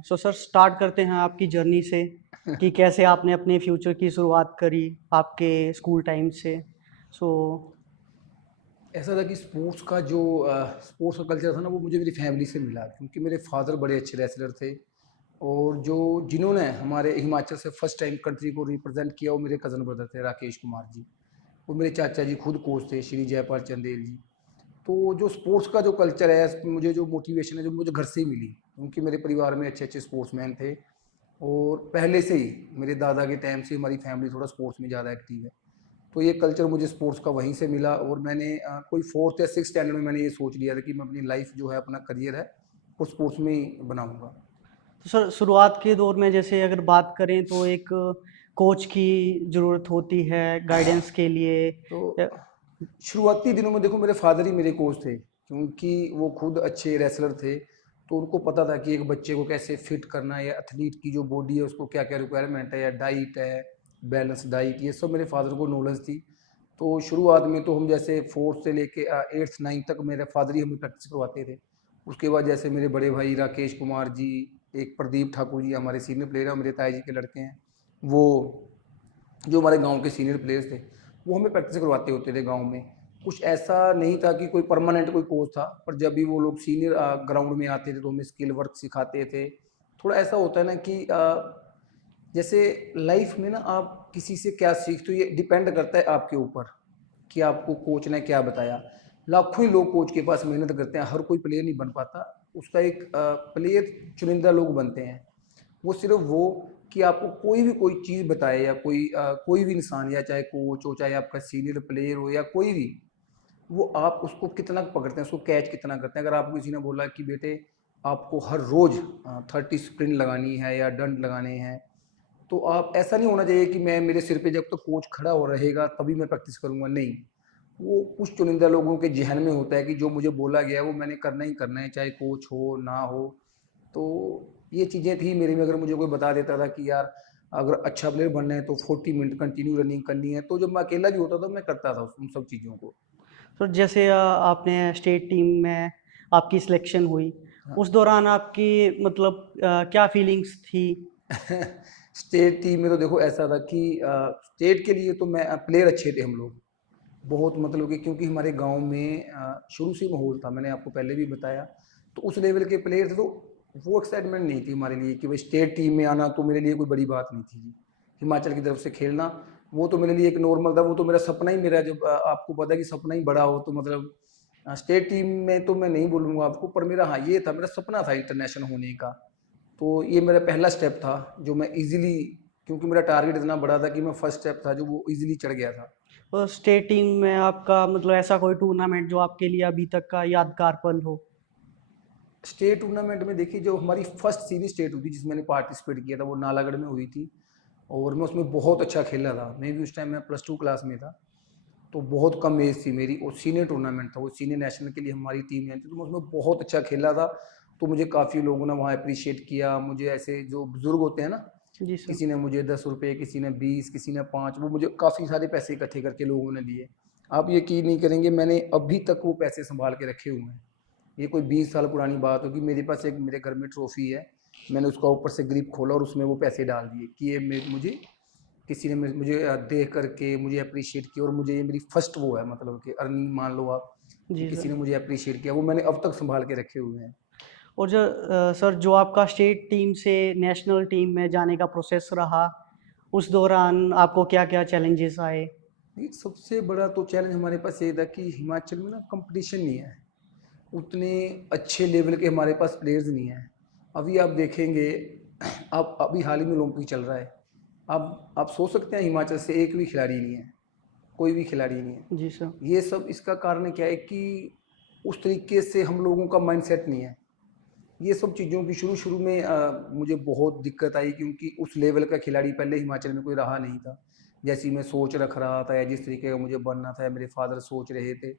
So sir start करते हैं आपकी जर्नी से कि कैसे आपने अपने फ्यूचर की शुरुआत करी आपके स्कूल टाइम से। सो ऐसा था कि स्पोर्ट्स का कल्चर था ना, वो मुझे मेरी फैमिली से मिला, क्योंकि मेरे फादर बड़े अच्छे रेसलर थे। और जो जिन्होंने हमारे हिमाचल से फर्स्ट टाइम कंट्री को रिप्रेजेंट किया, वो मेरे कज़न ब्रदर थे, राकेश कुमार जी। वो मेरे चाचा जी खुद कोच थे, श्री जयपाल चंदेल जी। तो जो स्पोर्ट्स का जो कल्चर है, इसमें मुझे जो मोटिवेशन है, जो मुझे घर से ही मिली, क्योंकि मेरे परिवार में अच्छे अच्छे स्पोर्ट्समैन थे। और पहले से ही मेरे दादा के टाइम से हमारी फैमिली थोड़ा स्पोर्ट्स में ज़्यादा एक्टिव है। तो ये कल्चर मुझे स्पोर्ट्स का वहीं से मिला। और मैंने कोई फोर्थ या सिक्स स्टैंडर्ड में मैंने ये सोच लिया था कि मैं अपनी लाइफ जो है, अपना करियर है, वो स्पोर्ट्स में ही बनाऊंगा। सर शुरुआत के दौर में जैसे अगर बात करें तो एक कोच की ज़रूरत होती है गाइडेंस के लिए। तो शुरुआती दिनों में देखो, मेरे फादर ही मेरे कोच थे, क्योंकि वो खुद अच्छे रेसलर थे। तो उनको पता था कि एक बच्चे को कैसे फिट करना है, या एथलीट की जो बॉडी है उसको क्या क्या रिक्वायरमेंट है, या डाइट है, बैलेंस डाइट, ये सब मेरे फादर को नॉलेज थी। तो शुरुआत में तो हम जैसे फोर्थ से लेके एट्थ नाइन्थ तक मेरे फादर ही हमें प्रैक्टिस करवाते थे। उसके बाद जैसे मेरे बड़े भाई राकेश कुमार जी, एक प्रदीप ठाकुर जी हमारे सीनियर प्लेयर हैं, मेरे ताई जी के लड़के हैं वो, जो हमारे गांव के सीनियर प्लेयर्स थे, वो हमें प्रैक्टिस करवाते होते थे गांव में। कुछ ऐसा नहीं था कि कोई परमानेंट कोई कोच था, पर जब भी वो लोग सीनियर ग्राउंड में आते थे तो हमें स्किल वर्क सिखाते थे। थोड़ा ऐसा होता है ना कि जैसे लाइफ में ना, आप किसी से क्या सीखते हो ये डिपेंड करता है आपके ऊपर, कि आपको कोच ने क्या बताया। लाखों ही लोग कोच के पास मेहनत करते हैं, हर कोई प्लेयर नहीं बन पाता। उसका एक प्लेयर चुनिंदा लोग बनते हैं। वो सिर्फ वो, कि आपको कोई भी कोई चीज़ बताए, या कोई भी इंसान, या चाहे कोच हो, चाहे आपका सीनियर प्लेयर हो, या कोई भी, वो आप उसको कितना पकड़ते हैं, उसको कैच कितना करते हैं। अगर आपको किसी ने बोला कि बेटे आपको हर रोज़ 30 स्प्रिंट लगानी है या डंड लगाने हैं, तो आप, ऐसा नहीं होना चाहिए कि मैं, मेरे सिर पे जब तक कोच खड़ा हो रहेगा तभी मैं प्रैक्टिस करूंगा, नहीं। वो कुछ चुनिंदा लोगों के जहन में होता है कि जो मुझे बोला गया है वो मैंने करना ही करना है, चाहे कोच हो ना हो। तो ये चीज़ें थी मेरे में। अगर मुझे कोई बता देता था कि यार अगर अच्छा प्लेयर बनना है तो 40 मिनट कंटिन्यू रनिंग करनी है, तो जब मैं अकेला भी होता था मैं करता था उन सब चीज़ों को। सर जैसे आपने स्टेट टीम में आपकी सिलेक्शन हुई, हाँ। उस दौरान आपकी मतलब क्या फीलिंग्स थी। स्टेट टीम में तो देखो ऐसा था कि स्टेट के लिए तो मैं, प्लेयर अच्छे थे हम लोग बहुत, मतलब कि क्योंकि हमारे गांव में शुरू से माहौल था, मैंने आपको पहले भी बताया। तो उस लेवल के प्लेयर थे, तो वो एक्साइटमेंट नहीं थी हमारे लिए कि भाई स्टेट टीम में आना तो मेरे लिए कोई बड़ी बात नहीं थी। हिमाचल की तरफ से खेलना, वो तो मेरे लिए एक नॉर्मल था। वो तो मेरा सपना ही, मेरा जब आपको पता है कि सपना ही बड़ा हो तो मतलब, स्टेट टीम में तो मैं नहीं बोलूँगा आपको, पर मेरा, हाँ, ये था, मेरा सपना था इंटरनेशनल होने का। तो ये मेरा पहला स्टेप था जो मैं इजीली, क्योंकि मेरा टारगेट इतना बड़ा था कि मैं फर्स्ट स्टेप था जो वो इजीली चढ़ गया था। और स्टेट टीम में आपका मतलब ऐसा कोई टूर्नामेंट जो आपके लिए अभी तक का यादगार पल हो। स्टेट टूर्नामेंट में देखिए, जो हमारी फर्स्ट सीरीज स्टेट हुई थी जिसमें मैंने पार्टिसिपेट किया था, वो नालागढ़ में हुई थी। और मैं उसमें बहुत अच्छा खेला था। मैं भी उस टाइम मैं +2 क्लास में था, तो बहुत कम एज थी मेरी। और सीनियर टूर्नामेंट था वो, सीनियर नेशनल के लिए हमारी टीम जाती थी, तो मैं उसमें बहुत अच्छा खेला था। तो मुझे काफ़ी लोगों ने वहाँ अप्रिशिएट किया मुझे। ऐसे जो बुजुर्ग होते हैं ना, जी सर। किसी ने मुझे 10 रुपये, किसी ने 20, किसी ने 5, वो मुझे काफ़ी सारे पैसे इकट्ठे करके लोगों ने दिए। आप यकीन नहीं करेंगे, मैंने अभी तक वो पैसे संभाल के रखे हुए हैं। ये कोई 20 साल पुरानी बात होगी। मेरे पास एक, मेरे घर में ट्रॉफी है। मैंने उसका ऊपर से ग्रिप खोला और उसमें वो पैसे डाल दिए कि ये मुझे, किसी ने मुझे देख करके मुझे अप्रिशिएट किया। और मुझे ये मेरी फर्स्ट वो है, मतलब कि अर्निंग मान लो आप, कि जी किसी सर। ने मुझे अप्रिशिएट किया। वो मैंने अब तक संभाल के रखे हुए हैं। और जो सर जो आपका स्टेट टीम से नेशनल टीम में जाने का प्रोसेस रहा, उस दौरान आपको क्या-क्या चैलेंजेस आए? ये सबसे बड़ा तो चैलेंज हमारे पास ये था कि हिमाचल में ना कंपटीशन नहीं है, उतने अच्छे लेवल के हमारे पास प्लेयर्स नहीं हैं। अभी आप देखेंगे, अब अभी हाल ही में ओलंपिक चल रहा है। अब आप सोच सकते हैं हिमाचल से एक भी खिलाड़ी नहीं है, कोई भी खिलाड़ी नहीं है। जी सर। ये सब इसका कारण क्या है कि उस तरीके से हम लोगों का माइंडसेट नहीं है। ये सब चीज़ों की शुरू शुरू में मुझे बहुत दिक्कत आई, क्योंकि उस लेवल का खिलाड़ी पहले हिमाचल में कोई रहा नहीं था। जैसी मैं सोच रख रहा था, या जिस तरीके का मुझे बनना था, या मेरे फादर सोच रहे थे,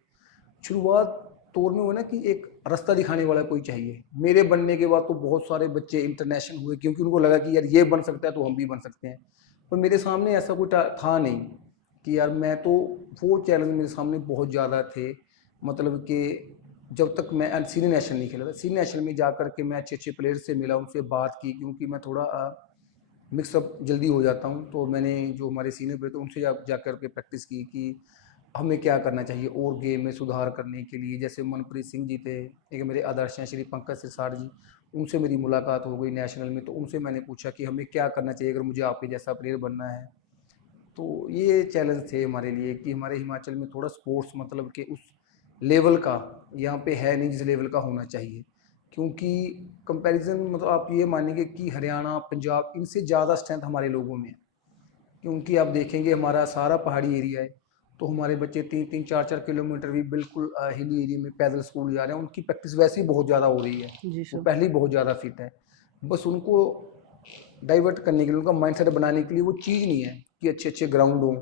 शुरुआत तौर में वो ना कि एक रास्ता दिखाने वाला कोई चाहिए। मेरे बनने के बाद तो बहुत सारे बच्चे इंटरनेशनल हुए, क्योंकि उनको लगा कि यार ये बन सकता है तो हम भी बन सकते हैं। पर मेरे सामने ऐसा कोई था नहीं कि यार मैं तो, वो चैलेंज मेरे सामने बहुत ज़्यादा थे। मतलब कि जब तक मैं सीनियर नेशनल नहीं खेला था। सीनियर नेशनल में जा कर के मैं अच्छे अच्छे प्लेयर से मिला, उनसे बात की, क्योंकि मैं थोड़ा मिक्सअप जल्दी हो जाता हूँ। तो मैंने जो हमारे सीनियर प्लेयर थे उनसे जा कर के प्रैक्टिस की कि हमें क्या करना चाहिए और गेम में सुधार करने के लिए। जैसे मनप्रीत सिंह जी थे, एक मेरे आदर्श हैं श्री पंकज सिरसाट जी, उनसे मेरी मुलाकात हो गई नेशनल में। तो उनसे मैंने पूछा कि हमें क्या करना चाहिए अगर मुझे आपके जैसा प्लेयर बनना है। तो ये चैलेंज थे हमारे लिए कि हमारे हिमाचल में थोड़ा स्पोर्ट्स मतलब कि उस लेवल का यहाँ पे है नहीं जिस लेवल का होना चाहिए। क्योंकि कंपैरिजन मतलब आप ये मानेंगे कि हरियाणा, पंजाब, इनसे ज़्यादा स्ट्रेंथ हमारे लोगों में है। क्योंकि आप देखेंगे हमारा सारा पहाड़ी एरिया है, तो हमारे बच्चे 3-3, 4-4 किलोमीटर भी बिल्कुल हिली एरिया में पैदल स्कूल जा रहे हैं। उनकी प्रैक्टिस वैसे ही बहुत ज़्यादा हो रही है, जी वो सर। पहले ही बहुत ज़्यादा फिट है। बस उनको डाइवर्ट करने के लिए, उनका माइंडसेट बनाने के लिए वो चीज़ नहीं है कि अच्छे अच्छे ग्राउंड हो,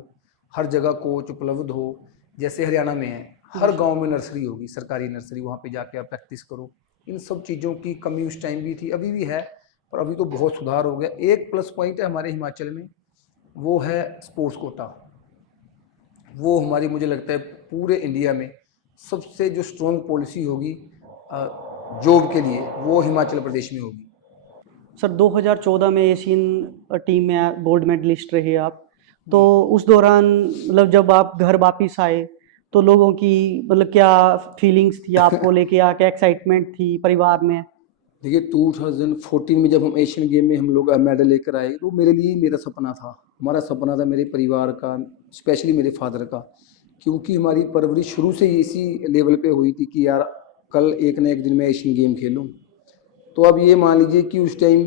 हर जगह कोच उपलब्ध हो। जैसे हरियाणा में है, जी हर सर। गांव में नर्सरी होगी, सरकारी नर्सरी, वहाँ पे जाके आप प्रैक्टिस करो। इन सब चीज़ों की कमी उस टाइम भी थी, अभी भी है, पर अभी तो बहुत सुधार हो गया। एक प्लस पॉइंट है हमारे हिमाचल में, वो है स्पोर्ट्स कोटा। वो हमारी मुझे लगता है पूरे इंडिया में सबसे जो स्ट्रॉन्ग पॉलिसी होगी जॉब के लिए, वो हिमाचल प्रदेश में होगी। सर 2014 में एशियन टीम में गोल्ड मेडलिस्ट रहे आप। तो जी, उस दौरान मतलब जब आप घर वापिस आए तो लोगों की मतलब क्या फीलिंग्स थी आपको लेके, या क्या एक्साइटमेंट थी परिवार में? देखिए 2014 में जब हम एशियन गेम में हम लोग मेडल लेकर आए, तो मेरे लिए मेरा सपना था, हमारा सपना था, मेरे परिवार का, स्पेशली मेरे फादर का। क्योंकि हमारी परवरिश शुरू से ही इसी लेवल पे हुई थी कि यार कल एक ना एक दिन मैं एशियन गेम खेलूं। तो अब ये मान लीजिए कि उस टाइम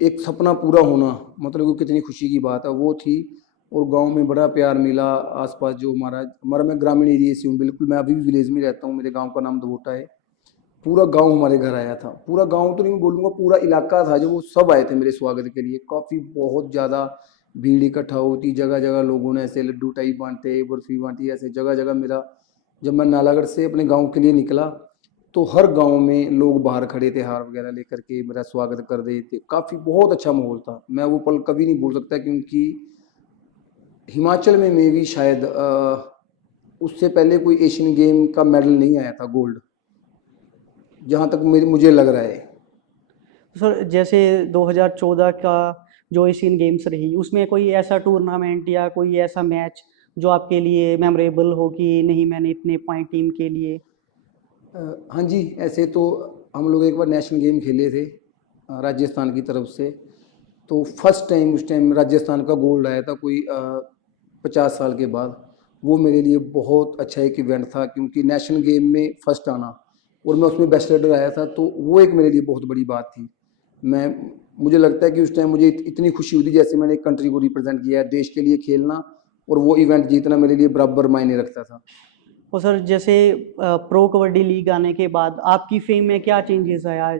एक सपना पूरा होना मतलब कि कितनी खुशी की बात है वो थी। और गांव में बड़ा प्यार मिला। आसपास जो हमारा हमारा मैं ग्रामीण एरिया से हूँ बिल्कुल, मैं अभी भी विलेज में रहता हूँ, मेरे गांव का नाम दवोटा है। पूरा गांव हमारे घर आया था, पूरा गांव तो नहीं बोलूँगा, पूरा इलाका था जो, वो सब आए थे मेरे स्वागत के लिए। काफ़ी बहुत ज़्यादा भीड़ इकट्ठा होती, जगह जगह लोगों ने ऐसे लड्डू टाइप बांटे, बर्फी बांटी, ऐसे जगह जगह मेरा। जब मैं नालागढ़ से अपने गांव के लिए निकला, तो हर गांव में लोग बाहर खड़े थे हार वगैरह लेकर के मेरा स्वागत कर रहे थे। काफ़ी बहुत अच्छा माहौल था, मैं वो पल कभी नहीं भूल सकता। क्योंकि हिमाचल में भी शायद उससे पहले कोई एशियन गेम का मेडल नहीं आया था गोल्ड, जहाँ तक मेरी मुझे लग रहा है। सर जैसे 2014 का जो एशियन गेम्स रही, उसमें कोई ऐसा टूर्नामेंट या कोई ऐसा मैच जो आपके लिए मेमोरेबल हो कि नहीं मैंने इतने पॉइंट टीम के लिए? हाँ जी, ऐसे तो हम लोग एक बार नेशनल गेम खेले थे राजस्थान की तरफ से। तो फर्स्ट टाइम उस टाइम राजस्थान का गोल्ड आया था कोई 50 साल के बाद। वो मेरे लिए बहुत अच्छा एक इवेंट था, क्योंकि नेशनल गेम में फर्स्ट आना, और मैं उसमें बेस्ट रेडर आया था, तो वो एक मेरे लिए बहुत बड़ी बात थी। मैं मुझे लगता है कि उस टाइम मुझे इतनी खुशी हुई थी जैसे मैंने एक कंट्री को रिप्रेजेंट किया है, देश के लिए खेलना और वो इवेंट जीतना मेरे लिए बराबर मायने रखता था। और सर जैसे प्रो कबड्डी लीग आने के बाद आपकी फेम में क्या चेंजेस आया?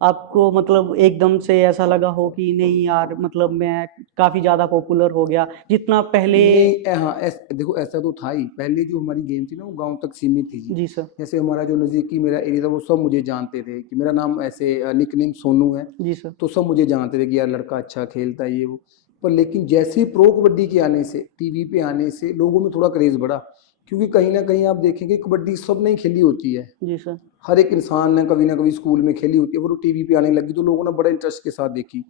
आपको मतलब एकदम से ऐसा लगा हो कि नहीं यार मतलब मैं काफ़ी ज़्यादा पॉपुलर हो गया जितना पहले? नहीं हाँ देखो ऐसा तो था ही, पहले जो हमारी गेम थी ना वो गांव तक सीमित थी जी। जी सर। जैसे हमारा जो नज़दीकी मेरा एरिया था वो सब मुझे जानते थे कि मेरा नाम ऐसे निकनेम सोनू है, जी सर। तो सब मुझे जानते थे कि यार लड़का अच्छा खेलता है ये वो। पर लेकिन जैसे ही प्रो कबड्डी के आने से, टीवी पे आने से लोगों में थोड़ा क्रेज़ बढ़ा। क्योंकि कहीं ना कहीं आप देखेंगे कबड्डी सब नहीं खेली होती है, जी सर। हर एक इंसान ने कभी ना कभी स्कूल में खेली होती है, वो टीवी पे आने लगी तो लोगों ने बड़े इंटरेस्ट के साथ देखी।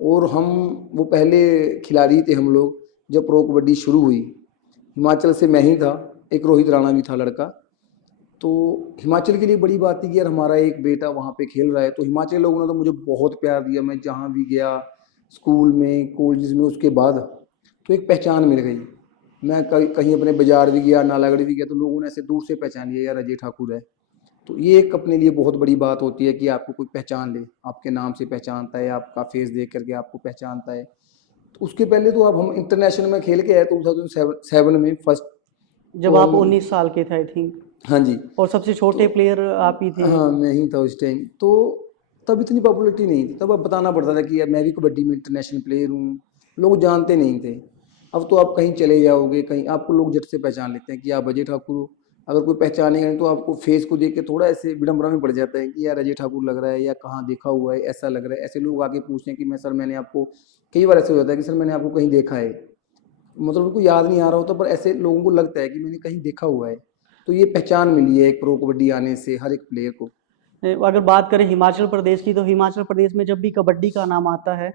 और हम वो पहले खिलाड़ी थे हम लोग जब प्रो कबड्डी शुरू हुई। हिमाचल से मैं ही था, एक रोहित राणा भी था लड़का। तो हिमाचल के लिए बड़ी बात थी कि यार हमारा एक बेटा वहाँ पे खेल रहा है। तो हिमाचल लोगों ने तो मुझे बहुत प्यार दिया, मैं जहाँ भी गया, स्कूल में, कॉलेज में, उसके बाद तो एक पहचान मिल गई। मैं कहीं अपने बाजार भी गया, नालागढ़ भी गया, तो लोगों ने ऐसे दूर से पहचान लिया यार अजय ठाकुर है। तो ये एक अपने लिए बहुत बड़ी बात होती है कि आपको कोई पहचान ले, आपके नाम से पहचानता है, आपका फेस देख करके आपको पहचानता है। तो उसके पहले तो अब हम इंटरनेशनल में खेल के आए 2007 में फर्स्ट। जब तो आप हम 19 साल के थे आई थिंक, हाँ जी। और सबसे तो छोटे प्लेयर आप ही थे। हाँ मैं ही था उस टाइम। तो तब इतनी पॉपुलरिटी नहीं थी, तब अब बताना पड़ता था कि यार मैं भी कबड्डी में इंटरनेशनल प्लेयर हूँ, लोग जानते नहीं थे। अब तो आप कहीं चले जाओगे, कहीं आपको लोग झट से पहचान लेते हैं कि आप अजय ठाकुर हो। अगर कोई पहचानेगा नहीं तो आपको फेस को देख के थोड़ा ऐसे विडम्बना में पड़ जाता है कि यार अजय ठाकुर लग रहा है, या कहाँ देखा हुआ है, ऐसा लग रहा है। ऐसे लोग आके पूछते हैं कि मैं सर मैंने आपको, कई बार ऐसे हो जाता है कि सर मैंने आपको कहीं देखा है, मतलब उनको याद नहीं आ रहा होता, पर ऐसे लोगों को लगता है कि मैंने कहीं देखा हुआ है। तो ये पहचान मिली है एक प्रो कबड्डी आने से हर एक प्लेयर को। अगर बात करें हिमाचल प्रदेश की, तो हिमाचल प्रदेश में जब भी कबड्डी का नाम आता है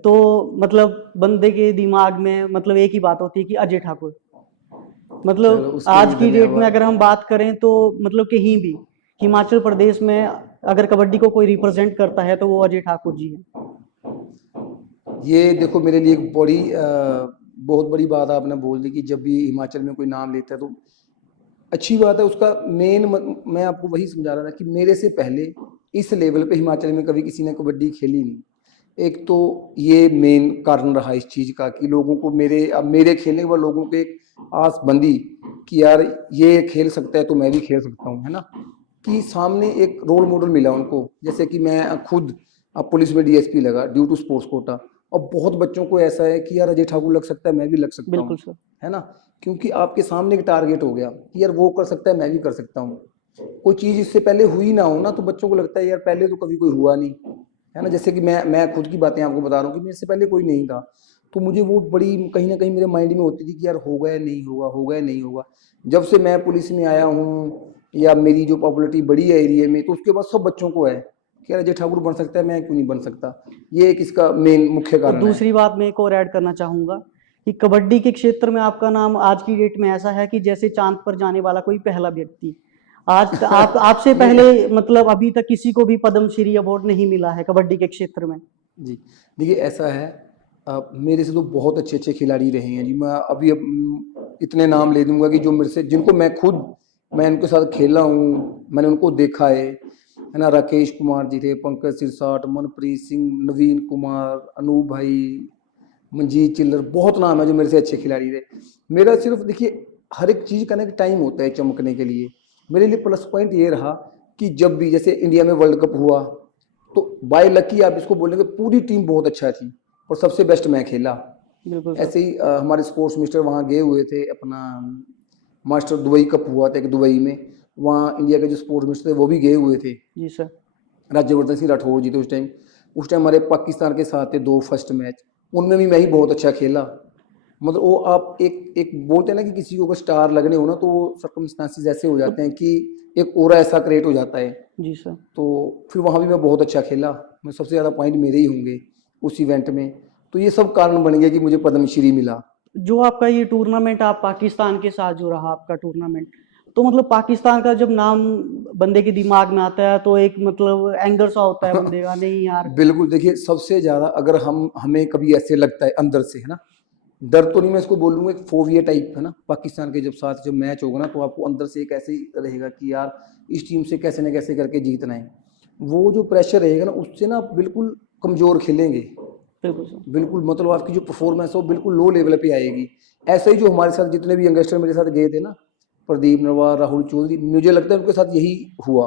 तो मतलब बंदे के दिमाग में मतलब एक ही बात होती है कि अजय ठाकुर। चलो मतलब उसके आज लिए की डेट में धन्यवाद। अगर हम बात करें तो मतलब कहीं भी हिमाचल प्रदेश में अगर कबड्डी को कोई रिप्रेजेंट करता है तो वो अजय ठाकुर जी है। ये देखो मेरे लिए एक बड़ी बहुत बड़ी बात आपने बोल दी कि जब भी हिमाचल में कोई नाम लेता है तो अच्छी बात है। उसका मेन मैं आपको वही समझा रहा था कि मेरे से पहले इस लेवल पे हिमाचल में कभी किसी ने कबड्डी खेली नहीं। एक तो ये मेन कारण रहा इस चीज़ का कि लोगों को मेरे खेलने के बाद लोगों को एक आस बंधी कि यार ये खेल सकता है तो मैं भी खेल सकता हूँ, है ना। कि सामने एक रोल मॉडल मिला उनको, जैसे कि मैं खुद अब पुलिस में डीएसपी लगा ड्यू टू स्पोर्ट्स कोटा, और बहुत बच्चों को ऐसा है कि यार अजय ठाकुर लग सकता है मैं भी लग सकता बिल्कुल हूँ, सर। है ना। क्योंकि आपके सामने एक टारगेट हो गया कि यार वो कर सकता है मैं भी कर सकता हूँ। कोई चीज़ इससे पहले हुई ना हो ना तो बच्चों को लगता है यार पहले तो कभी कोई हुआ नहीं, है ना। जैसे कि मैं खुद की बातें आपको बता रहा हूँ कि मेरे से पहले कोई नहीं था, तो मुझे वो बड़ी कहीं ना कहीं मेरे माइंड में होती थी कि यार होगा या नहीं होगा, होगा या नहीं होगा। जब से मैं पुलिस में आया हूँ या मेरी जो पॉपुलरिटी बढ़ी है एरिया में, तो उसके बाद सब बच्चों को है कि यार अजय ठाकुर बन सकता है मैं क्यों नहीं बन सकता। ये एक इसका मेन मुख्य और कारण है। दूसरी बात मैं एक और ऐड करना चाहूंगा कि कबड्डी के क्षेत्र में आपका नाम आज की डेट में ऐसा है कि जैसे चांद पर जाने वाला कोई पहला व्यक्ति। आप आपसे नहीं पहले मतलब अभी तक किसी को भी पद्मश्री अवार्ड नहीं मिला है कबड्डी के क्षेत्र में। जी, देखिए ऐसा है, मेरे से तो बहुत अच्छे अच्छे खिलाड़ी रहे हैं जी। मैं अभी इतने नाम ले दूंगा कि जो मेरे से जिनको मैं उनके साथ खेला हूँ, मैंने उनको देखा है ना। राकेश कुमार जी थे, पंकज सिरसाट, मनप्रीत सिंह, नवीन कुमार, अनूप भाई, मंजीत चिल्लर, बहुत नाम है जो मेरे से अच्छे खिलाड़ी थे। मेरा सिर्फ देखिए हर एक चीज़ का ना एक टाइम होता है चमकने के लिए। मेरे लिए प्लस पॉइंट ये रहा कि जब भी जैसे इंडिया में वर्ल्ड कप हुआ तो बाय लकी आप इसको बोलेंगे पूरी टीम बहुत अच्छा थी और सबसे बेस्ट मैं खेला। बिल्कुल सर। ऐसे ही हमारे स्पोर्ट्स मिनिस्टर वहाँ गए हुए थे, अपना मास्टर दुबई कप हुआ था एक दुबई में, वहाँ इंडिया के जो स्पोर्ट्स मिनिस्टर थे वो भी गए हुए थे। जी सर। राज्यवर्धन सिंह राठौर जी थे उस टाइम हमारे पाकिस्तान के साथ थे 2 फर्स्ट मैच, उनमें भी मैं ही बहुत अच्छा खेला। मतलब वो आप एक एक बोलते हैं ना कि किसी को अगर स्टार लगने हो ना तो वो सर्कमस्टांसिस ऐसे हो जाते हैं कि एक ओरा ऐसा क्रिएट हो जाता है। जी सर। तो फिर वहाँ भी मैं बहुत अच्छा खेला, मैं सबसे ज़्यादा पॉइंट मेरे ही होंगे उस इवेंट में। तो ये सब कारण बन गया कि मुझे पद्मश्री मिला। जो आपका ये टूर्नामेंट आप पाकिस्तान के साथ जो रहा आपका टूर्नामेंट, तो मतलब पाकिस्तान का जब नाम बंदे के दिमाग में आता है तो एक मतलब एंगर सा होता है बंदे का, नहीं यार। बिल्कुल, देखिए सबसे ज़्यादा अगर हमें कभी ऐसे लगता है अंदर से, है ना, डर तो नहीं मैं इसको बोलूँगा, एक फोबिया टाइप, है ना। पाकिस्तान के जब मैच होगा ना तो आपको अंदर से एक ऐसे ही रहेगा कि यार इस टीम से कैसे न कैसे करके जीतना है। वो जो प्रेशर रहेगा ना उससे ना आप बिल्कुल कमज़ोर खेलेंगे। बिल्कुल सर। बिल्कुल मतलब आपकी जो परफॉर्मेंस है वो बिल्कुल लो लेवल पे आएगी। ऐसा ही जो हमारे साथ जितने भी यंगस्टर मेरे साथ गए थे ना, प्रदीप नरवार, राहुल चौधरी, मुझे लगता है उनके साथ यही हुआ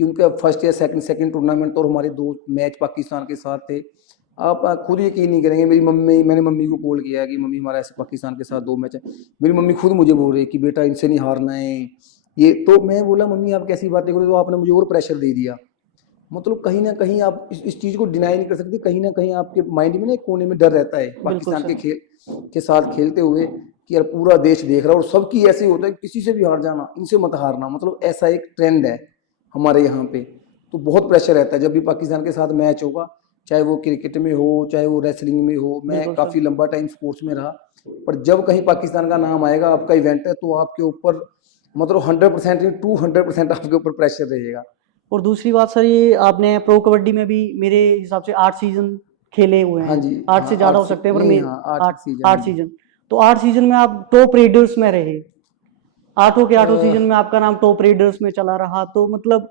कि उनका फर्स्ट या सेकंड टूर्नामेंट और हमारे 2 मैच पाकिस्तान के साथ थे। आप खुद यकीन नहीं करेंगे, मैंने मम्मी को कॉल किया कि मम्मी हमारा ऐसे पाकिस्तान के साथ 2 मैच है। मेरी मम्मी खुद मुझे बोल रही है कि बेटा इनसे नहीं हारना है। ये तो मैं बोला मम्मी आप कैसी बातें कर रहे हो, तो आपने मुझे और प्रेशर दे दिया। मतलब कहीं न कहीं आप इस चीज़ को डिनाई नहीं कर सकते, कहीं न कहीं आपके माइंड में ना एक कोने में डर रहता है बिल्कुल पाकिस्तान सर। के साथ खेलते हुए कि यार पूरा देश देख रहा है और सबकी ऐसे ही होता है किसी से भी हार जाना, इनसे मत हारना, मतलब ऐसा एक ट्रेंड है हमारे यहाँ पे। तो बहुत प्रेशर रहता है जब भी पाकिस्तान के साथ मैच होगा, चाहे वो क्रिकेट में हो, चाहे वो रेसलिंग में हो। मैं बिल्कुल सर। काफ़ी लंबा टाइम स्पोर्ट्स में रहा, पर जब कहीं पाकिस्तान का नाम आएगा, आपका इवेंट है, तो आपके ऊपर मतलब 100% नहीं 200% आपके ऊपर प्रेशर रहेगा। और दूसरी बात सर, ये आपने प्रो कबड्डी में भी मेरे हिसाब से 8 सीजन खेले हुए हाँ हैं। जी, 8 से हाँ, ज़्यादा हो सकते हैं पर नहीं मैं हाँ, 8 8 सीज़न, हाँ 8 जी। सीजन। तो 8 सीजन में आप टॉप रेडर्स में रहे। आठों के आठों अ, सीजन में आपका नाम टॉप रेडर्स में चला रहा, तो मतलब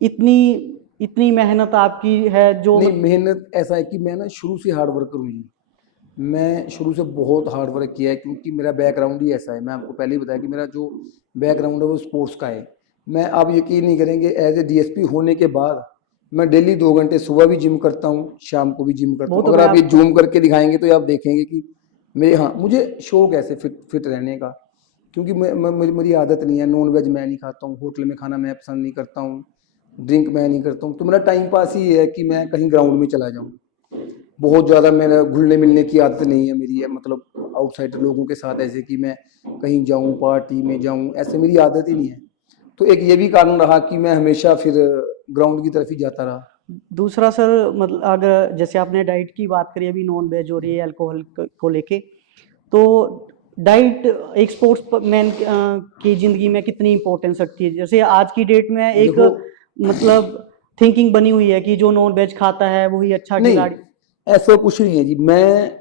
इतनी इतनी मेहनत आपकी है जो नहीं मेहनत ऐसा है कि मैं ना शुरू से हार्ड वर्कर हूँ जी। मैं शुरू से बहुत हार्ड वर्क किया है क्योंकि मेरा बैकग्राउंड ही ऐसा है। मैं आपको पहले ही बताया कि मेरा जो बैकग्राउंड है वो स्पोर्ट्स का है। मैं आप यकीन नहीं करेंगे, एज ए डीएसपी होने के बाद मैं डेली 2 घंटे सुबह भी जिम करता हूँ, शाम को भी जिम करता वो हूँ। तो अगर मैं आप ये आपको। ज़ूम करके दिखाएँगे तो आप देखेंगे कि मेरे हाँ, मुझे शौक है ऐसे फिट रहने का। क्योंकि मेरी आदत नहीं है, नॉन वेज मैं नहीं खाता हूँ, होटल में खाना मैं पसंद नहीं करता हूँ, ड्रिंक मैं नहीं करता हूँ। तो मेरा टाइम पास ही है कि मैं कहीं ग्राउंड में चला जाऊँ। बहुत ज़्यादा मेरा घुलने मिलने की आदत नहीं है मेरी है, मतलब आउटसाइडर लोगों के साथ ऐसे कि मैं कहीं जाऊं, पार्टी में जाऊं, ऐसे मेरी आदत ही नहीं है। तो एक ये भी कारण रहा कि मैं हमेशा फिर ग्राउंड की तरफ ही जाता रहा। दूसरा सर, मतलब अगर जैसे आपने डाइट की बात करी अभी, नॉन वेज हो रही है अल्कोहल को लेके, तो डाइट एक स्पोर्ट्स मैन की जिंदगी में कितनी इंपॉर्टेंस रखती है? जैसे आज की डेट में एक देखो, मतलब थिंकिंग बनी हुई है कि जो नॉन वेज खाता है वही अच्छा नहीं, खिलाड़ी। ऐसा कुछ नहीं है जी। मैं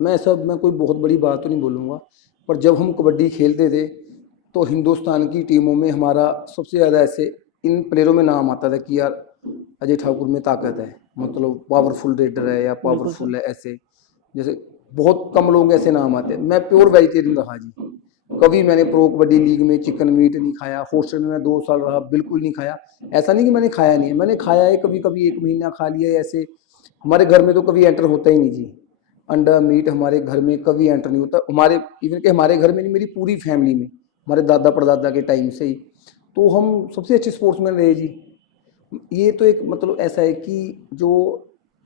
कोई बहुत बड़ी बात तो नहीं बोलूँगा, पर जब हम कबड्डी खेलते थे तो हिंदुस्तान की टीमों में हमारा सबसे ज़्यादा ऐसे इन प्लेयरों में नाम आता था कि यार अजय ठाकुर में ताकत है, मतलब पावरफुल रेडर है या बिल्कुल सर। पावरफुल है, ऐसे जैसे बहुत कम लोग ऐसे नाम आते हैं। मैं प्योर वेजिटेरियन रहा जी। कभी मैंने प्रो कबड्डी लीग में चिकन मीट नहीं खाया। हॉस्टल में मैं 2 साल रहा, बिल्कुल नहीं खाया। ऐसा नहीं कि मैंने खाया नहीं है, मैंने खाया है, कभी कभी 1 महीना खा लिया है ऐसे। हमारे घर में तो कभी एंटर होता ही नहीं जी। अंडा मीट हमारे घर में कभी एंटर नहीं होता। हमारे इवन के हमारे घर में नहीं, मेरी पूरी फैमिली में, हमारे दादा परदादा के टाइम से ही तो हम सबसे अच्छे स्पोर्ट्समैन रहे जी। ये तो एक मतलब ऐसा है कि जो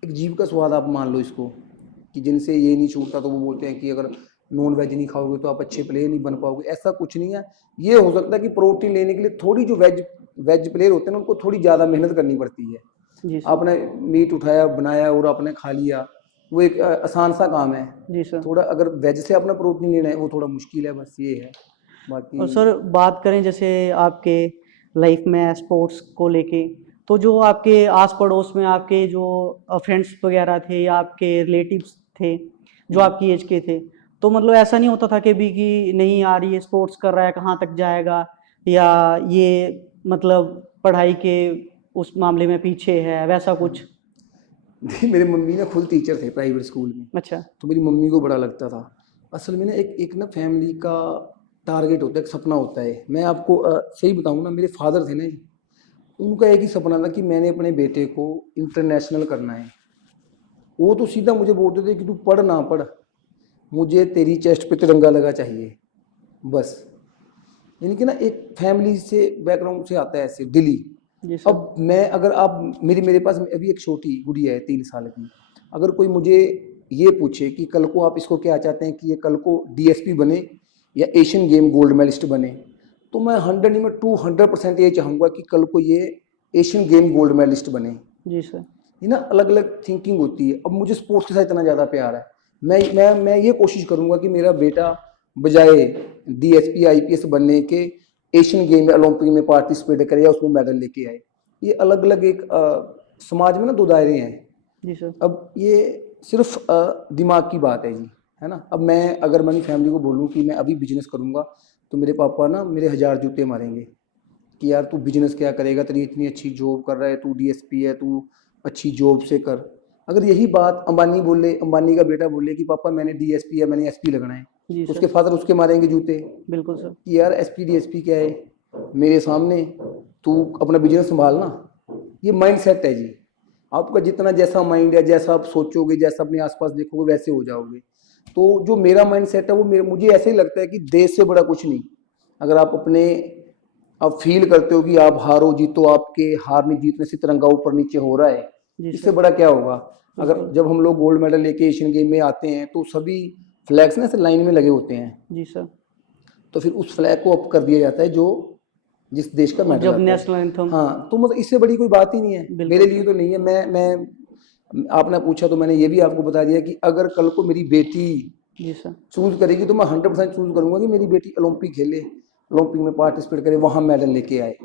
एक जीव का स्वाद आप मान लो इसको, कि जिनसे ये नहीं छूटता तो वो बोलते हैं कि अगर नॉन वेज नहीं खाओगे तो आप अच्छे प्लेयर नहीं बन पाओगे। ऐसा कुछ नहीं है। ये हो सकता है कि प्रोटीन लेने के लिए थोड़ी जो वेज वेज प्लेयर होते हैं ना, उनको थोड़ी ज़्यादा मेहनत करनी पड़ती है। जी सर। आपने मीट उठाया, बनाया और आपने खा लिया, वो एक आसान सा काम है। जी सर। थोड़ा अगर वेज से अपना प्रोटीन लेना है वो थोड़ा मुश्किल है, बस ये है। और बाकी सर बात करें जैसे आपके लाइफ में स्पोर्ट्स को लेके, तो जो आपके आस पड़ोस में आपके जो फ्रेंड्स वगैरह थे या आपके रिलेटिव्स थे जो आपकी एज के थे, तो मतलब ऐसा नहीं होता था कभी कि नहीं यार ये स्पोर्ट्स कर रहा है कहाँ तक जाएगा, या ये मतलब पढ़ाई के उस मामले में पीछे है, वैसा कुछ? मेरे मम्मी ना खुद टीचर थे प्राइवेट स्कूल में, अच्छा। तो मेरी मम्मी को बड़ा लगता था। असल में ना एक एक ना फैमिली का टारगेट होता है, एक सपना होता है। मैं आपको सही बताऊँ ना, मेरे फादर थे ना, उनका एक ही सपना था कि मैंने अपने बेटे को इंटरनेशनल करना है। वो तो सीधा मुझे बोलते थे कि तू पढ़ ना पढ़, मुझे तेरी चेस्ट पे तिरंगा लगा चाहिए, बस। यानी कि ना एक फैमिली से बैकग्राउंड से आता है ऐसे दिल्ली। जी सर। अब मैं अगर आप मेरे पास अभी एक छोटी गुड़िया है 3 साल की। अगर कोई मुझे ये पूछे कि कल को आप इसको क्या चाहते हैं कि ये कल को डीएसपी बने या एशियन गेम गोल्ड मेडलिस्ट बने, तो मैं 100 नहीं, मैं 200% ये चाहूँगा कि कल को ये एशियन गेम गोल्ड मेडलिस्ट बने। जी सर। ये ना अलग अलग थिंकिंग होती है। अब मुझे स्पोर्ट्स के साथ इतना ज़्यादा प्यार है, मैं ये कोशिश करूँगा कि मेरा बेटा बजाय डीएसपी आईपीएस बनने के एशियन गेम में ओलंपिक में पार्टिसिपेट करे या उसमें मेडल लेके आए। ये अलग अलग एक समाज में ना 2 दायरे हैं। जी सर। अब ये सिर्फ दिमाग की बात है जी, है ना। अब मैं अगर मेरी फैमिली को बोलूँ कि मैं अभी बिजनेस करूँगा, तो मेरे पापा ना मेरे 1000 जूते मारेंगे कि यार तू बिजनेस क्या करेगा, तेरी इतनी अच्छी जॉब कर रहा है, तू डीएसपी है, तू अच्छी जॉब से कर। अगर यही बात अंबानी बोले, अंबानी का बेटा बोले कि पापा मैंने डीएसपी है, मैंने एसपी लगना है, जी तो सर। उसके फादर उसके मारेंगे जूते बिल्कुल सर। कि यार एसपी डीएसपी क्या है मेरे सामने, तू अपना बिजनेस संभालना। ये माइंड सेट है जी। आपका जितना जैसा माइंड है, जैसा आप सोचोगे, जैसा अपने आसपास देखोगे, वैसे हो जाओगे। तो जो मेरा माइंड सेट है वो मुझे ऐसे ही लगता है कि देश से बड़ा कुछ नहीं। अगर आप फील करते हो कि आप हारो जीतो, आपके हारने जीतने से तिरंगा ऊपर नीचे हो रहा है, जी इससे सर। बड़ा क्या होगा। अगर बिल्कुल। जब हम लोग गोल्ड मेडल लेके एशियन गेम में आते हैं तो सभी फ्लैग्स ना ऐसे लाइन में लगे होते हैं, जी सर। तो फिर उस फ्लैग को अप कर दिया जाता है जो जिस देश का और मेडल जब आता है। National anthem. हाँ, तो मतलब इससे बड़ी कोई बात ही नहीं है मेरे बिल्कुल लिए, सर। तो नहीं है। मैं आपने पूछा तो मैंने ये भी आपको बता दिया कि अगर कल को मेरी बेटी जी सर। चूज करेगी तो मैं 100% चूज करूंगा कि मेरी बेटी ओलंपिक खेले, ओलंपिक में पार्टिसिपेट करे, वहां मेडल लेके आए।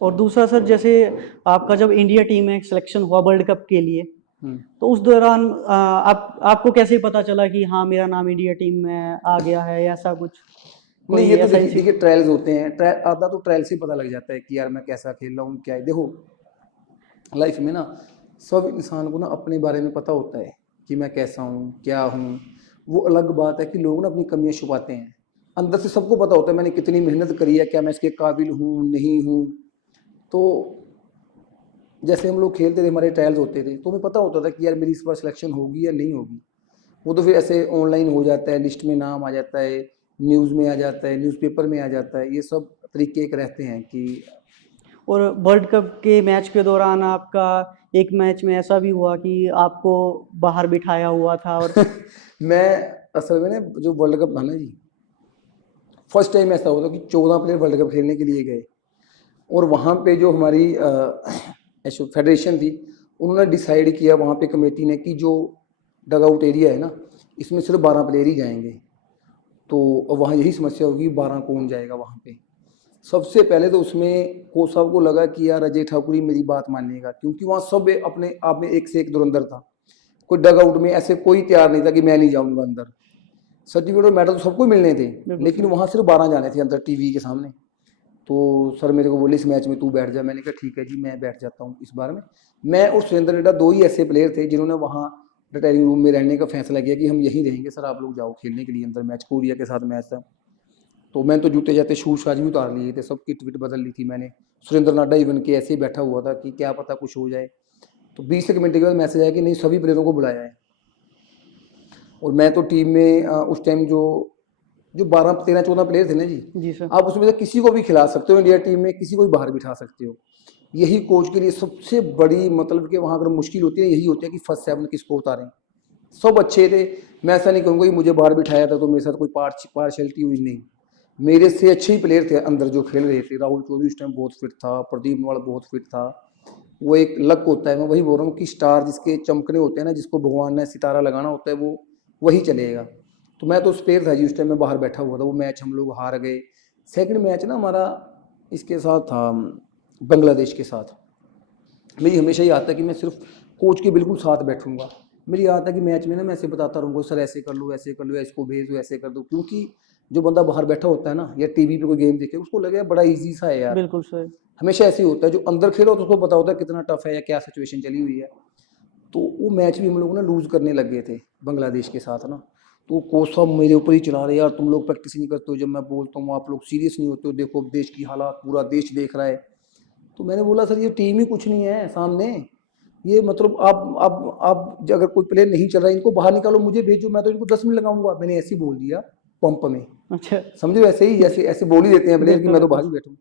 और दूसरा सर, जैसे आपका जब इंडिया टीम में सिलेक्शन हुआ वर्ल्ड कप के लिए, हम्म। तो उस दौरान आपको कैसे पता चला कि हाँ मेरा नाम इंडिया टीम में आ गया है, या ऐसा कुछ नहीं, कोई ये तो ऐसा देखिए देखिए ट्रायल्स होते हैं। आधा तो ट्रायल से ही पता लग जाता है कि यार मैं कैसा खेल रहा हूँ, क्या है। देखो, लाइफ में ना सब इंसान को ना अपने बारे में पता होता है कि मैं कैसा हूँ, क्या हूँ। वो अलग बात है कि लोग ना अपनी कमियां छुपाते हैं। अंदर से सबको पता होता है मैंने कितनी मेहनत करी है, क्या मैं इसके काबिल हूँ, नहीं हूँ। तो जैसे हम लोग खेलते थे, हमारे ट्रायल्स होते थे, तो हमें पता होता था कि यार मेरी इस बार सिलेक्शन होगी या नहीं होगी। वो तो फिर ऐसे ऑनलाइन हो जाता है, लिस्ट में नाम आ जाता है, न्यूज़ में आ जाता है, न्यूज़पेपर में आ जाता है। ये सब तरीके एक रहते हैं कि और वर्ल्ड कप के मैच के दौरान आपका एक मैच में ऐसा भी हुआ कि आपको बाहर बिठाया हुआ था और मैं असल में ना जो वर्ल्ड कप था ना जी, फर्स्ट टाइम ऐसा होता कि 14 प्लेयर वर्ल्ड कप खेलने के लिए गए, और वहाँ पे जो हमारी ऐसे फेडरेशन थी, उन्होंने डिसाइड किया वहाँ पे कमेटी ने कि जो डग आउट एरिया है ना, इसमें सिर्फ 12 प्लेयर ही जाएंगे। तो वहाँ यही समस्या होगी, 12 कौन जाएगा वहाँ पे। सबसे पहले तो उसमें कोच साहब को लगा कि यार अजय ठाकुर ही मेरी बात मानेगा, क्योंकि वहाँ सब अपने आप में एक से एक धुरंधर था। कोई डग आउट में ऐसे कोई तैयार नहीं था कि मैं नहीं जाऊँगा अंदर। सर्टिफिकेट और मेडल तो सबको मिलने थे, बिल्कुल लेकिन सर। वहाँ सिर्फ 12 जाने थे अंदर टीवी के सामने। तो सर मेरे को बोले इस मैच में तू बैठ जा। मैंने कहा ठीक है जी, मैं बैठ जाता हूँ इस बार में। मैं और सुरेंद्र नेडा 2 ही ऐसे प्लेयर थे जिन्होंने वहाँ रिटायरिंग रूम में रहने का फैसला किया कि हम यहीं रहेंगे सर, आप लोग जाओ खेलने के लिए अंदर। मैच कोरिया के साथ मैच था, तो मैंने तो जूते जाते शूज शाज भी उतार लिए थे, सब किट विट बदल ली थी मैंने। सुरेंद्र नाडा इवन के ऐसे ही बैठा हुआ था कि क्या पता कुछ हो जाए। तो 20 मिनट के बाद मैसेज आया कि नहीं, सभी प्लेयरों को बुलाया है। और मैं तो टीम में उस टाइम जो जो 12 13 14 प्लेयर थे ना जी, जी सर। आप उसमें से किसी को भी खिला सकते हो इंडिया टीम में, किसी को भी बाहर बिठा सकते हो। यही कोच के लिए सबसे बड़ी मतलब कि वहाँ अगर मुश्किल होती है, यही होती है कि फर्स्ट 7 किसको उतारें। सब अच्छे थे, मैं ऐसा नहीं कहूँगा कि मुझे बाहर बिठाया था तो मेरे साथ कोई पार्शलिटी हुई, नहीं। मेरे से अच्छे ही प्लेयर थे अंदर जो खेल रहे थे। राहुल चौधरी उस टाइम बहुत फिट था, प्रदीप नवाल बहुत फिट था। वो एक लक होता है, मैं वही बोल रहा हूँ कि स्टार जिसके चमकने होते हैं ना, जिसको भगवान ने सितारा लगाना होता है, वो वही चलेगा। तो मैं तो स्पेयर था जी उस टाइम, मैं बाहर बैठा हुआ था। वो मैच हम लोग हार गए। सेकंड मैच ना हमारा इसके साथ था, बांग्लादेश के साथ। मेरी हमेशा ही आता है कि मैं सिर्फ कोच के बिल्कुल साथ बैठूंगा। मेरी आदत है कि मैच में ना मैं ऐसे बताता रहूँगा, सर ऐसे कर लो, ऐसे कर लो, या इसको भेज दो, ऐसे कर दो। क्योंकि जो बंदा बाहर बैठा होता है ना, या टीवी पे कोई गेम देखे, उसको लगे बड़ा इजी सा है यार। बिल्कुल सर। हमेशा ऐसे ही होता है, जो अंदर खेला होता है उसको पता होता है कितना टफ है या क्या सिचुएशन चली हुई है। तो वो मैच भी हम लोग ना लूज करने लग गए थे बांग्लादेश के साथ ना। तो कोच साहब मेरे ऊपर ही चला रहे, यार तुम लोग प्रैक्टिस नहीं करते हो, जब मैं बोलता हूँ आप लोग सीरियस नहीं होते हो, देखो देश की हालात पूरा देश देख रहा है। तो मैंने बोला सर ये टीम ही कुछ नहीं है सामने, ये मतलब आप अगर कोई प्लेयर नहीं चल रहा है, इनको बाहर निकालो, मुझे भेजो, मैं तो इनको 10 मिनट लगाऊंगा। मैंने ऐसे ही बोल दिया पंप में, अच्छा। समझो ऐसे ही, जैसे ऐसे बोल ही देते हैं प्लेयर कि बिल्कुल मैं तो बिल्कुल। बाहर ही बैठूँ।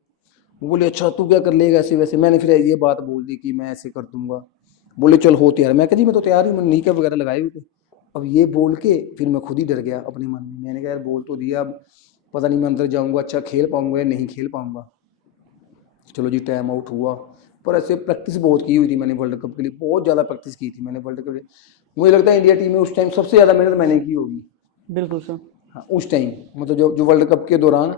वो बोले अच्छा तू क्या कर लेगा ऐसे वैसे। मैंने फिर ये बात बोल दी कि मैं ऐसे कर दूंगा। बोले चल हो तैयार। मैं कहा जी मैं तो तैयार ही हूँ, मैंने नीकर वगैरह लगाए हुए थे। अब ये बोल के फिर मैं खुद ही डर गया अपने मन में। मैंने कहा यार बोल तो दिया, अब पता नहीं मैं अंदर जाऊँगा अच्छा खेल पाऊंगा या नहीं खेल पाऊंगा। चलो जी टाइम आउट हुआ। पर ऐसे प्रैक्टिस बहुत की हुई थी मैंने वर्ल्ड कप के लिए, बहुत ज़्यादा प्रैक्टिस की थी मैंने वर्ल्ड कप के लिए। मुझे लगता है इंडिया टीम में उस टाइम सबसे ज़्यादा मेहनत मैंने की होगी। बिल्कुल सर। हाँ उस टाइम मतलब जो जो वर्ल्ड कप के दौरान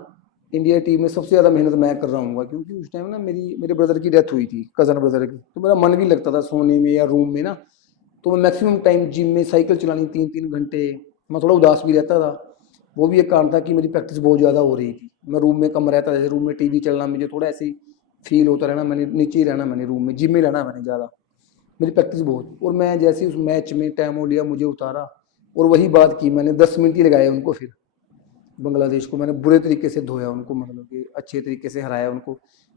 इंडिया टीम में सबसे ज़्यादा मेहनत मैं कर रहा हूँ, क्योंकि उस टाइम ना मेरे ब्रदर की डेथ हुई थी, कज़न ब्रदर की। तो मेरा मन भी लगता था सोने में या रूम में ना। तो मैं मैक्सिमम टाइम जिम में साइकिल चलानी 3-3 घंटे। मैं थोड़ा उदास भी रहता था। वो भी एक कारण था कि मेरी प्रैक्टिस बहुत ज़्यादा हो रही थी। मैं रूम में कम रहता, जैसे रूम में टीवी चलना मुझे थोड़ा ऐसे ही फील होता रहना। मैंने नीचे ही रहना, मैंने रूम में जिम में रहना मैंने ज़्यादा। मेरी प्रैक्टिस बहुत। और मैं जैसे उस मैच में टाइम हो लिया, मुझे उतारा और वही बात की मैंने, 10 मिनट ही लगाए उनको। फिर बांग्लादेश को मैंने बुरे तरीके से धोया उनको, मतलब कि अच्छे तरीके से हराया उनको।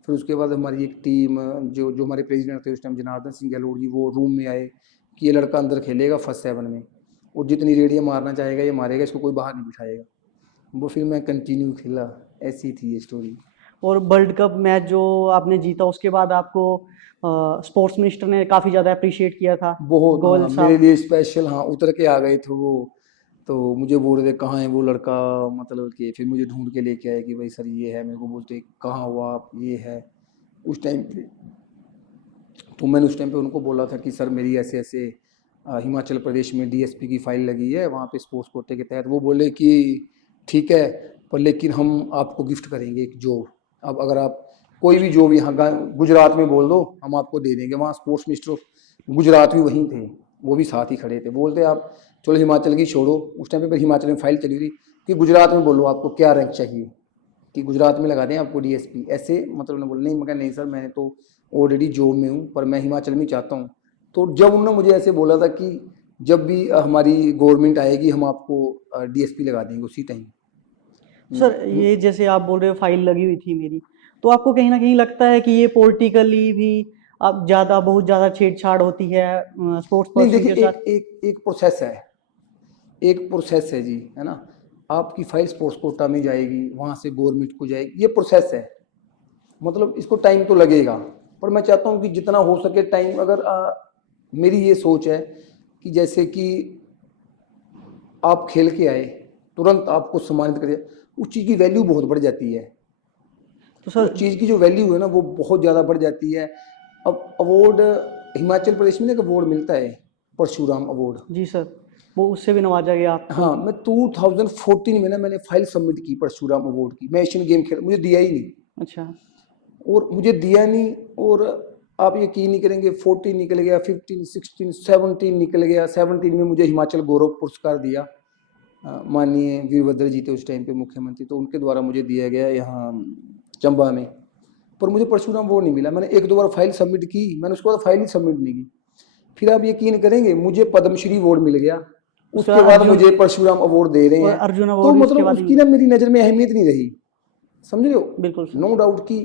फिर उसके बाद हमारी एक टीम, जो जो हमारे प्रेसिडेंट थे उस टाइम जनार्दन सिंह गहलोत जी, वो रूम में आए कि ये लड़का अंदर खेलेगा फर्स्ट 7 में, और जितनी रेडियाँ मारना चाहेगा ये मारेगा, इसको कोई बाहर नहीं बिठाएगा। वो फिर मैं कंटिन्यू खेला। ऐसी थी ये स्टोरी। और वर्ल्ड कप मैच जो आपने जीता उसके बाद आपको स्पोर्ट्स मिनिस्टर ने काफ़ी ज़्यादा अप्रिशिएट किया था। बहुत, गोयल हाँ मेरे साहब। लिए स्पेशल, हाँ उतर के आ गए थे वो। तो मुझे बोल रहे थे कहाँ है वो लड़का, मतलब कि फिर मुझे ढूंढ के लेके आए कि भाई सर ये है। मेरे को बोलते कहाँ हुआ आप, ये है उस टाइम पे। तो मैंने उस टाइम पे उनको बोला था कि सर मेरी ऐसे ऐसे हिमाचल प्रदेश में डीएसपी की फाइल लगी है वहाँ पे स्पोर्ट्स कोटे के तहत। वो बोले कि ठीक है, पर लेकिन हम आपको गिफ्ट करेंगे एक जॉब। अब अगर आप कोई भी जॉब यहाँ गुजरात में बोल दो, हम आपको दे देंगे। वहाँ स्पोर्ट्स मिनिस्टर गुजरात भी वहीं थे, वो भी साथ ही खड़े थे। बोलते आप चलो हिमाचल की छोड़ो, उस टाइम पे हिमाचल में फाइल चली हुई थी कि गुजरात में बोलो आपको क्या रैंक चाहिए, कि गुजरात में लगा दें आपको डीएसपी ऐसे। मतलब उन्होंने बोला नहीं, मैं कहा नहीं सर मैंने तो ऑलरेडी जॉब में हूँ, पर मैं हिमाचल में चाहता हूँ। तो जब उन्होंने मुझे ऐसे बोला था कि जब भी हमारी गवर्नमेंट आएगी हम आपको डीएसपी लगा देंगे उसी टाइम। सर ये जैसे आप बोल रहे हो फाइल लगी हुई थी मेरी, तो आपको कहीं ना कहीं लगता है कि ये पॉलिटिकली भी अब ज़्यादा बहुत ज़्यादा छेड़छाड़ होती है स्पोर्ट्स नहीं पर्सन देखिए, के एक साथ? एक एक प्रोसेस है, एक प्रोसेस है जी, है ना। आपकी फाइल स्पोर्ट्स कोटा में जाएगी, वहाँ से गवर्नमेंट को जाएगी, ये प्रोसेस है। मतलब इसको टाइम तो लगेगा, पर मैं चाहता हूँ कि जितना हो सके टाइम, अगर मेरी ये सोच है कि जैसे कि आप खेल के आए, तुरंत आपको सम्मानित कर दिया, उस चीज़ की वैल्यू बहुत बढ़ जाती है। तो उस सर चीज़ की जो वैल्यू है ना वो बहुत ज़्यादा बढ़ जाती है। अब अवार्ड हिमाचल प्रदेश में ना एक अवार्ड मिलता है, परशुराम अवार्ड। जी सर, वो उससे भी नवाजा गया आपको? हाँ, मैं 2014 में ना मैंने फाइल सबमिट की परशुराम अवार्ड की। मैं एशियन गेम खेल, मुझे दिया ही नहीं, अच्छा। और मुझे दिया नहीं, और आप यकीन नहीं करेंगे 14 निकल गया, 15, 16, 17 निकल गया। 17 में मुझे हिमाचल गौरव पुरस्कार दिया, माननीय वीरभद्र जी थे उस टाइम पे मुख्यमंत्री, तो उनके द्वारा मुझे दिया गया यहाँ चंबा में। पर मुझे परशुराम अवार्ड नहीं मिला। मैंने एक दो बार फाइल सबमिट की, मैंने उसके बाद फाइल ही सबमिट नहीं की। फिर आप यकीन करेंगे मुझे पद्मश्री अवार्ड मिल गया, उसके उसके बाद बाद अर्जुन, मुझे परशुराम अवार्ड दे रहे और हैं। अर्जुन तो अवार्ड भी उसके मतलब बाद ही उसकी मिला। ना मेरी नज़र में अहमियत नहीं रही, समझ रहे हो। बिल्कुल सर। नो डाउट कि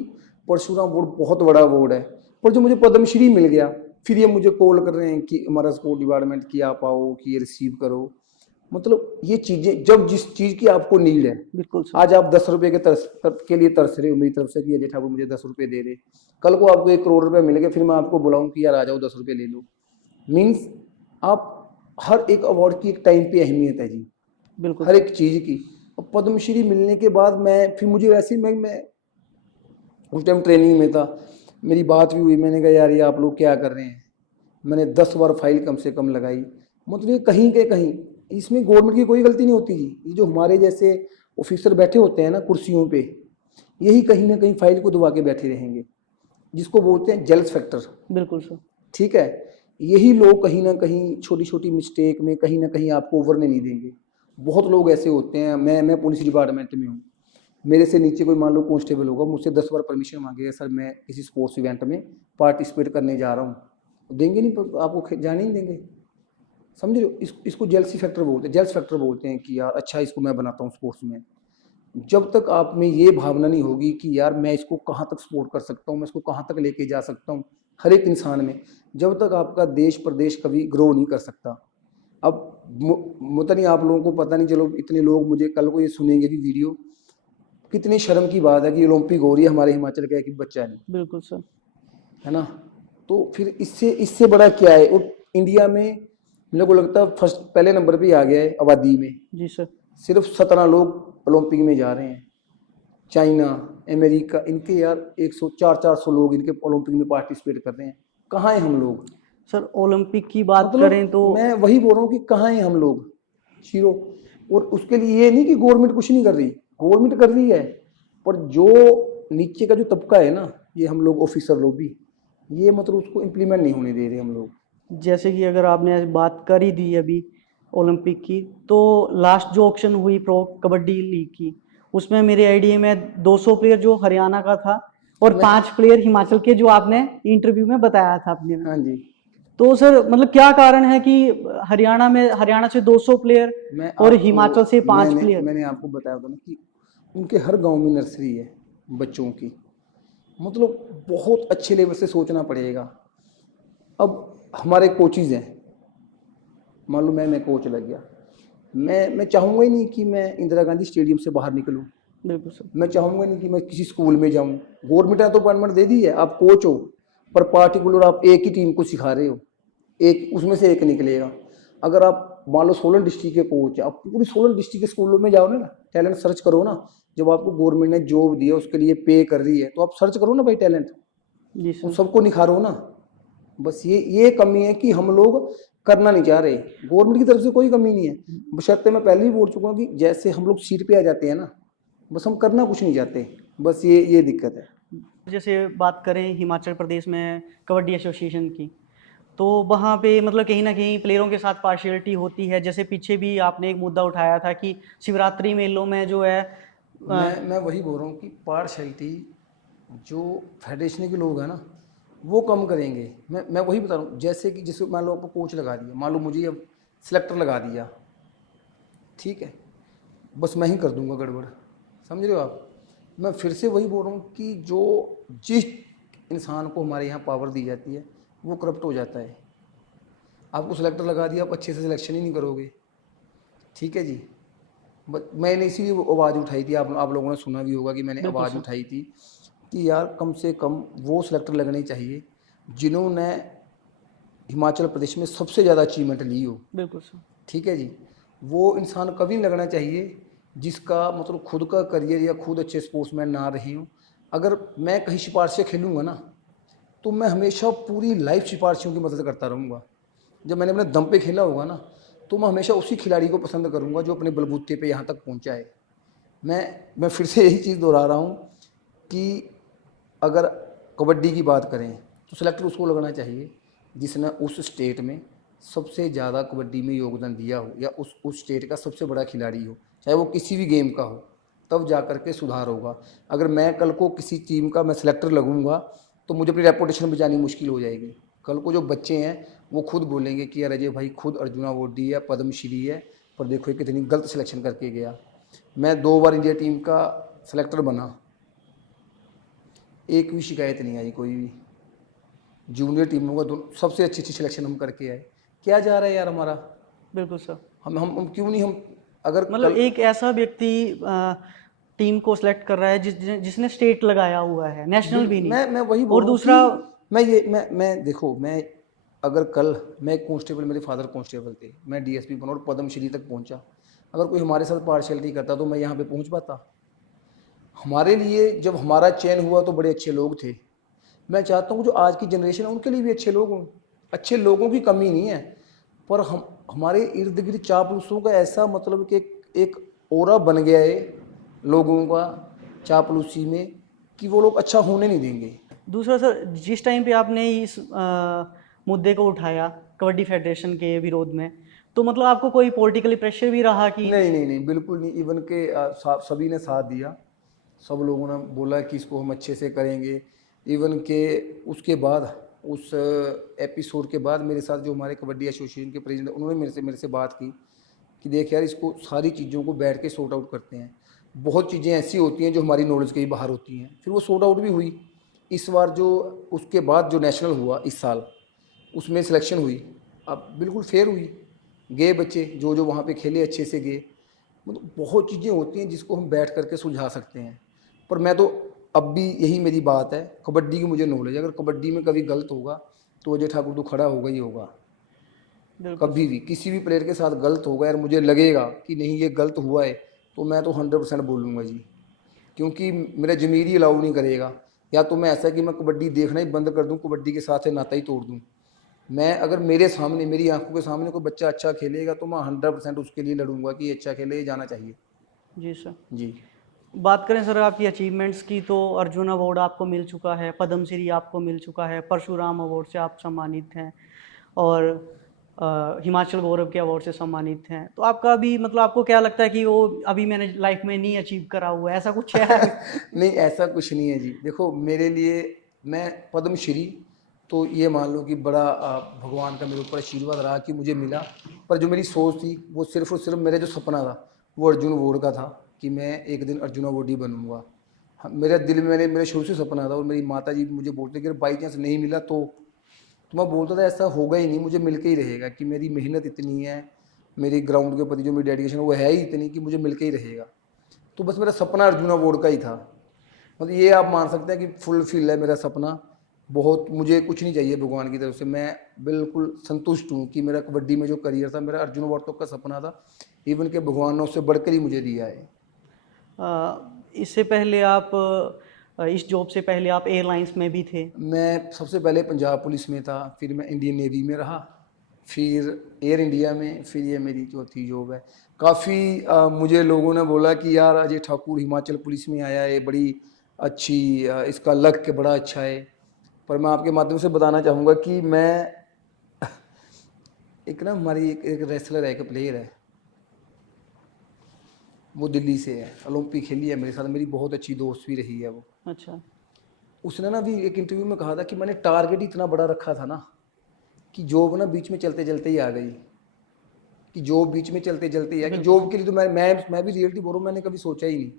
परशुराम अवार्ड बहुत बड़ा अवार्ड है, पर जो मुझे पद्मश्री मिल गया, फिर ये मुझे कॉल कर रहे हैं कि हमारा स्पोर्ट डिपार्टमेंट कि आप आओ, कि ये रिसीव करो। मतलब ये चीज़ें, जब जिस चीज़ की आपको नीड है, बिल्कुल सर। आज आप 10 रुपए के लिए तरस रहे हो मेरी तरफ से कि अजय ठाकुर मुझे 10 रुपए दे रहे, कल को आपको 1 करोड़ रुपए मिल गए, फिर मैं आपको बुलाऊं कि यार आ जाओ 10 रुपए ले लो। मीन्स आप, हर एक अवार्ड की एक टाइम पे अहमियत है जी, बिल्कुल हर सर। एक चीज़ की। और पद्मश्री मिलने के बाद मैं, फिर मुझे वैसे ही मैं उस टाइम ट्रेनिंग में था, मेरी बात भी हुई, मैंने कहा यार ये आप लोग क्या कर रहे हैं। मैंने 10 बार फाइल कम से कम लगाई। मतलब ये कहीं के कहीं, इसमें गवर्नमेंट की कोई गलती नहीं होती जी, ये जो हमारे जैसे ऑफिसर बैठे होते हैं ना कुर्सियों पे, यही कहीं ना कहीं फाइल को दबा के बैठे रहेंगे, जिसको बोलते हैं जेल्स फैक्टर। बिल्कुल सर। ठीक है, यही लोग कहीं ना कहीं छोटी छोटी मिस्टेक में कहीं ना कहीं आपको उभरने नहीं देंगे। बहुत लोग ऐसे होते हैं, मैं पुलिस डिपार्टमेंट में हूँ, मेरे से नीचे कोई मान लो कांस्टेबल होगा, मुझसे 10 बार परमिशन मांगेगा, सर मैं किसी स्पोर्ट्स इवेंट में पार्टिसिपेट करने जा रहा हूँ, देंगे नहीं, आपको जाने नहीं देंगे। समझ रहे हो, इसको जेलसी फैक्टर बोलते हैं, जेल्स फैक्टर बोलते हैं कि यार अच्छा इसको मैं बनाता हूँ स्पोर्ट्स में। जब तक आप में ये भावना नहीं होगी कि यार मैं इसको कहाँ तक सपोर्ट कर सकता हूँ, मैं इसको कहाँ तक लेके जा सकता हूँ, हर एक इंसान में, जब तक आपका देश प्रदेश कभी ग्रो नहीं कर सकता। अब मुझे नहीं, आप लोगों को पता नहीं, चलो इतने लोग मुझे कल को ये सुनेंगे भी वीडियो, कितनी शर्म की बात है कि ओलंपिक हो रही है, हमारे हिमाचल का एक बच्चा नहीं, बिल्कुल सर। है ना। तो फिर इससे इससे बड़ा क्या है। और इंडिया में मेरे को लगता है फर्स्ट, पहले नंबर पे ही आ गया है आबादी में, जी सर। सिर्फ 17 लोग ओलंपिक में जा रहे हैं। चाइना, अमेरिका, इनके यार 100 400 लोग इनके ओलंपिक में पार्टिसिपेट कर रहे हैं। कहाँ हैं हम लोग। सर ओलंपिक की बात करें मतलब तो मैं वही बोल रहा हूँ कि कहाँ हैं हम लोग, जीरो। और उसके लिए ये नहीं कि गवर्नमेंट कुछ नहीं कर रही, गवर्नमेंट कर रही है, पर जो नीचे का जो तबका है ना, ये हम लोग ऑफिसर लोग भी, ये मतलब उसको इम्प्लीमेंट नहीं होने दे रहे हम लोग। जैसे कि अगर आपने बात कर ही दी अभी ओलंपिक की, तो लास्ट जो ऑक्शन हुई प्रो कबड्डी लीग की, उसमें मेरे आइडिया में 200 प्लेयर जो हरियाणा का था और मैं 5 प्लेयर हिमाचल के, जो आपने इंटरव्यू में बताया था अपने में। हाँ जी, तो सर मतलब क्या कारण है कि हरियाणा से 200 प्लेयर मैं और आपको हिमाचल से 5 मैंने प्लेयर? मैंने आपको बताया था ना कि उनके हर गांव में नर्सरी है बच्चों की। मतलब बहुत अच्छे लेवल से सोचना पड़ेगा। अब हमारे कोचिज़ हैं, मान लो मैं कोच लग गया, मैं चाहूँगा ही नहीं कि मैं इंदिरा गांधी स्टेडियम से बाहर निकलूँ। बिल्कुल सर। मैं चाहूँगा नहीं कि मैं किसी स्कूल में जाऊँ। गवर्नमेंट ने तो अपॉइंटमेंट दे दी है, आप कोच हो, पर पार्टिकुलर आप एक ही टीम को सिखा रहे हो, एक उसमें से एक निकलेगा। अगर आप मान लो 16 डिस्ट्रिक्ट के कोच हैं, आप पूरी 16 डिस्ट्रिक्ट के स्कूलों में जाओ ना, टैलेंट सर्च करो ना। जब आपको गवर्नमेंट ने जॉब दी है, उसके लिए पे कर रही है, तो आप सर्च करो ना भाई टैलेंट, जी उन सर। सबको निखारो ना। बस ये कमी है कि हम लोग करना नहीं चाह रहे। गवर्नमेंट की तरफ से कोई कमी नहीं है, बशर्ते मैं पहले ही बोल चुका हूँ कि जैसे हम लोग सीट पे आ जाते हैं ना, बस हम करना कुछ नहीं चाहते। बस ये दिक्कत है। जैसे बात करें हिमाचल प्रदेश में कबड्डी एसोसिएशन की, तो वहाँ पे मतलब कहीं ना कहीं प्लेयरों के साथ पार्शियलिटी होती है। जैसे पीछे भी आपने एक मुद्दा उठाया था कि शिवरात्रि मेलों में जो है मैं वही बोल रहा हूँ कि पार्शलिटी जो फेडरेशन के लोग हैं ना, वो कम करेंगे। मैं वही बता रहा हूँ, जैसे कि जिसको मान लो आपको कोच लगा दिया, मान लो मुझे अब सिलेक्टर लगा दिया, ठीक है, बस मैं ही कर दूंगा गड़बड़, समझ रहे हो आप। मैं फिर से वही बोल रहा हूँ कि जो जिस इंसान को हमारे यहाँ पावर दी जाती है वो करप्ट हो जाता है। आपको सिलेक्टर लगा दिया, आप अच्छे से सिलेक्शन ही नहीं करोगे, ठीक है जी। मैंने इसीलिए वो आवाज़ उठाई थी, आप लोगों ने सुना भी होगा कि मैंने बिल्कुल आवाज़ सर। उठाई थी कि यार कम से कम वो सिलेक्टर लगने चाहिए जिन्होंने हिमाचल प्रदेश में सबसे ज़्यादा अचीवमेंट ली हो, बिल्कुल सर। ठीक है जी। वो इंसान कभी नहीं लगना चाहिए जिसका मतलब खुद का करियर या खुद अच्छे स्पोर्ट्समैन ना रहे हों। अगर मैं कहीं सिफारिशें खेलूँगा ना, तो मैं हमेशा पूरी लाइफ सिफारिशियों की मदद करता रहूँगा। जब मैंने अपने दम पे खेला होगा ना, तो मैं हमेशा उसी खिलाड़ी को पसंद करूँगा जो अपने बलबूते पे यहाँ तक पहुँचा है। मैं फिर से यही चीज़ दोहरा रहा हूँ कि अगर कबड्डी की बात करें तो सेलेक्टर उसको लगना चाहिए जिसने उस स्टेट में सबसे ज़्यादा कबड्डी में योगदान दिया हो या उस स्टेट का सबसे बड़ा खिलाड़ी हो, चाहे वो किसी भी गेम का हो, तब जा कर के सुधार होगा। अगर मैं कल को किसी टीम का मैं सेलेक्टर लगूंगा तो मुझे अपनी रेपुटेशन बचानी मुश्किल हो जाएगी। कल को जो बच्चे हैं वो खुद बोलेंगे कि यार अजय भाई खुद अर्जुन अवार्डी है, पद्मश्री है, पर देखो ये कितनी गलत सिलेक्शन करके गया। मैं 2 बार इंडिया टीम का सेलेक्टर बना, एक भी शिकायत नहीं आई कोई भी। जूनियर टीमों का सबसे अच्छी अच्छी सिलेक्शन हम करके आए। क्या जा रहा है यार हमारा? बिल्कुल सर। हम क्यों नहीं, हम अगर मतलब एक ऐसा व्यक्ति टीम को सिलेक्ट कर रहा है जिसने स्टेट लगाया हुआ है, नेशनल भी नहीं। मैं वही बोल और रहा हूँ दूसरा, कि मैं देखो, मैं अगर कल मैं एक कांस्टेबल, मेरे फादर कांस्टेबल थे, मैं डीएसपी बना और पद्मश्री तक पहुंचा, अगर कोई हमारे साथ पार्शियलिटी करता तो मैं यहाँ पे पहुंच पाता? हमारे लिए जब हमारा चयन हुआ तो बड़े अच्छे लोग थे। मैं चाहता हूँ जो आज की जनरेशन है उनके लिए भी अच्छे लोग हों। अच्छे लोगों की कमी नहीं है, पर हम हमारे इर्द गिर्द चापलूसों का ऐसा मतलब कि एक ओरा बन गया है लोगों का चापलूसी में कि वो लोग अच्छा होने नहीं देंगे। दूसरा सर, जिस टाइम पे आपने इस मुद्दे को उठाया कबड्डी फेडरेशन के विरोध में, तो मतलब आपको कोई पॉलिटिकली प्रेशर भी रहा कि? नहीं नहीं नहीं, बिल्कुल नहीं। इवन के सभी ने साथ दिया, सब लोगों ने बोला कि इसको हम अच्छे से करेंगे। इवन के उसके बाद उस एपिसोड के बाद मेरे साथ जो हमारे कबड्डी एसोसिएशन के प्रेसिडेंट, उन्होंने मेरे से बात की कि देख यार इसको सारी चीज़ों को बैठ के सॉर्ट आउट करते हैं। बहुत चीज़ें ऐसी होती हैं जो हमारी नॉलेज के ही बाहर होती हैं। फिर वो सॉर्ट आउट भी हुई। इस बार जो उसके बाद जो नेशनल हुआ इस साल, उसमें सिलेक्शन हुई, अब बिल्कुल फेयर हुई। गए बच्चे जो जो वहाँ पे खेले अच्छे से गए। मतलब बहुत चीज़ें होती हैं जिसको हम बैठ करके सुलझा सकते हैं। पर मैं तो अब भी यही मेरी बात है, कबड्डी की मुझे नॉलेज है, अगर कबड्डी में कभी गलत होगा तो अजय ठाकुर तो खड़ा होगा ही होगा। बिल्कुल कभी सर। भी किसी भी प्लेयर के साथ गलत होगा यार, मुझे लगेगा कि नहीं ये गलत हुआ है, तो मैं तो 100% बोलूँगा जी। क्योंकि मेरा ज़मीर ही अलाउ नहीं करेगा। या तो मैं ऐसा कि मैं कबड्डी देखना ही बंद कर दूँ, कबड्डी के साथ नाता ही तोड़ दूँ। मैं अगर मेरे सामने, मेरी आंखों के सामने कोई बच्चा अच्छा खेलेगा तो मैं 100% उसके लिए लड़ूंगा कि अच्छा खेले, ये जाना चाहिए। जी सर। जी। बात करें सर आपकी अचीवमेंट्स की, तो अर्जुन अवार्ड आपको मिल चुका है, पद्मश्री आपको मिल चुका है, परशुराम अवार्ड से आप सम्मानित हैं, और हिमाचल गौरव के अवार्ड से सम्मानित हैं। तो आपका भी मतलब आपको क्या लगता है कि वो अभी मैंने लाइफ में नहीं अचीव करा हुआ है, ऐसा कुछ है? नहीं, ऐसा कुछ नहीं है जी। देखो मेरे लिए, मैं पद्मश्री तो ये मान लो कि बड़ा भगवान का मेरे ऊपर आशीर्वाद रहा कि मुझे मिला। पर जो मेरी सोच थी वो सिर्फ और सिर्फ मेरा जो सपना था वो अर्जुन अवार्ड का था कि मैं एक दिन अर्जुन अवार्डी बनूंगा। हाँ, मेरे दिल में मेरे शुरू से सपना था। और मेरी माता जी मुझे बोलते कि अगर बाई चांस नहीं मिला तो मैं बोलता था ऐसा होगा ही नहीं, मुझे मिल के ही रहेगा, कि मेरी मेहनत इतनी है, मेरी ग्राउंड के प्रति जो मेरी डेडिकेशन है वो है ही इतनी कि मुझे मिल के ही रहेगा। तो बस मेरा सपना अर्जुन अवार्ड का ही था। मतलब ये आप मान सकते हैं कि फुलफिल है मेरा सपना। बहुत, मुझे कुछ नहीं चाहिए भगवान की तरफ से। मैं बिल्कुल संतुष्ट हूँ कि मेरा कबड्डी में जो करियर था, मेरा अर्जुन अवार्ड तक का सपना था, इवन के भगवान ने उससे बढ़कर ही मुझे दिया है। इससे पहले आप इस जॉब से पहले आप एयरलाइंस में भी थे? मैं सबसे पहले पंजाब पुलिस में था, फिर मैं इंडियन नेवी में रहा, फिर एयर इंडिया में, फिर ये मेरी चौथी जॉब है। काफ़ी मुझे लोगों ने बोला कि यार अजय ठाकुर हिमाचल पुलिस में आया है, बड़ी अच्छी इसका लक बड़ा अच्छा है। पर मैं आपके माध्यम से बताना चाहूँगा कि मैं एक ना हमारी एक रेसलर है, एक प्लेयर है, वो दिल्ली से है, ओलंपिक खेली है मेरे साथ, मेरी बहुत अच्छी दोस्त भी रही है वो। अच्छा। उसने ना भी एक इंटरव्यू में कहा था कि मैंने टारगेट इतना बड़ा रखा था ना कि जॉब ना बीच में चलते चलते ही आ गई, कि जॉब बीच में चलते चलते ही आ कि बिल्कुल जॉब के लिए तो मैं भी रियलिटी बोल रहा हूँ, मैंने कभी सोचा ही नहीं।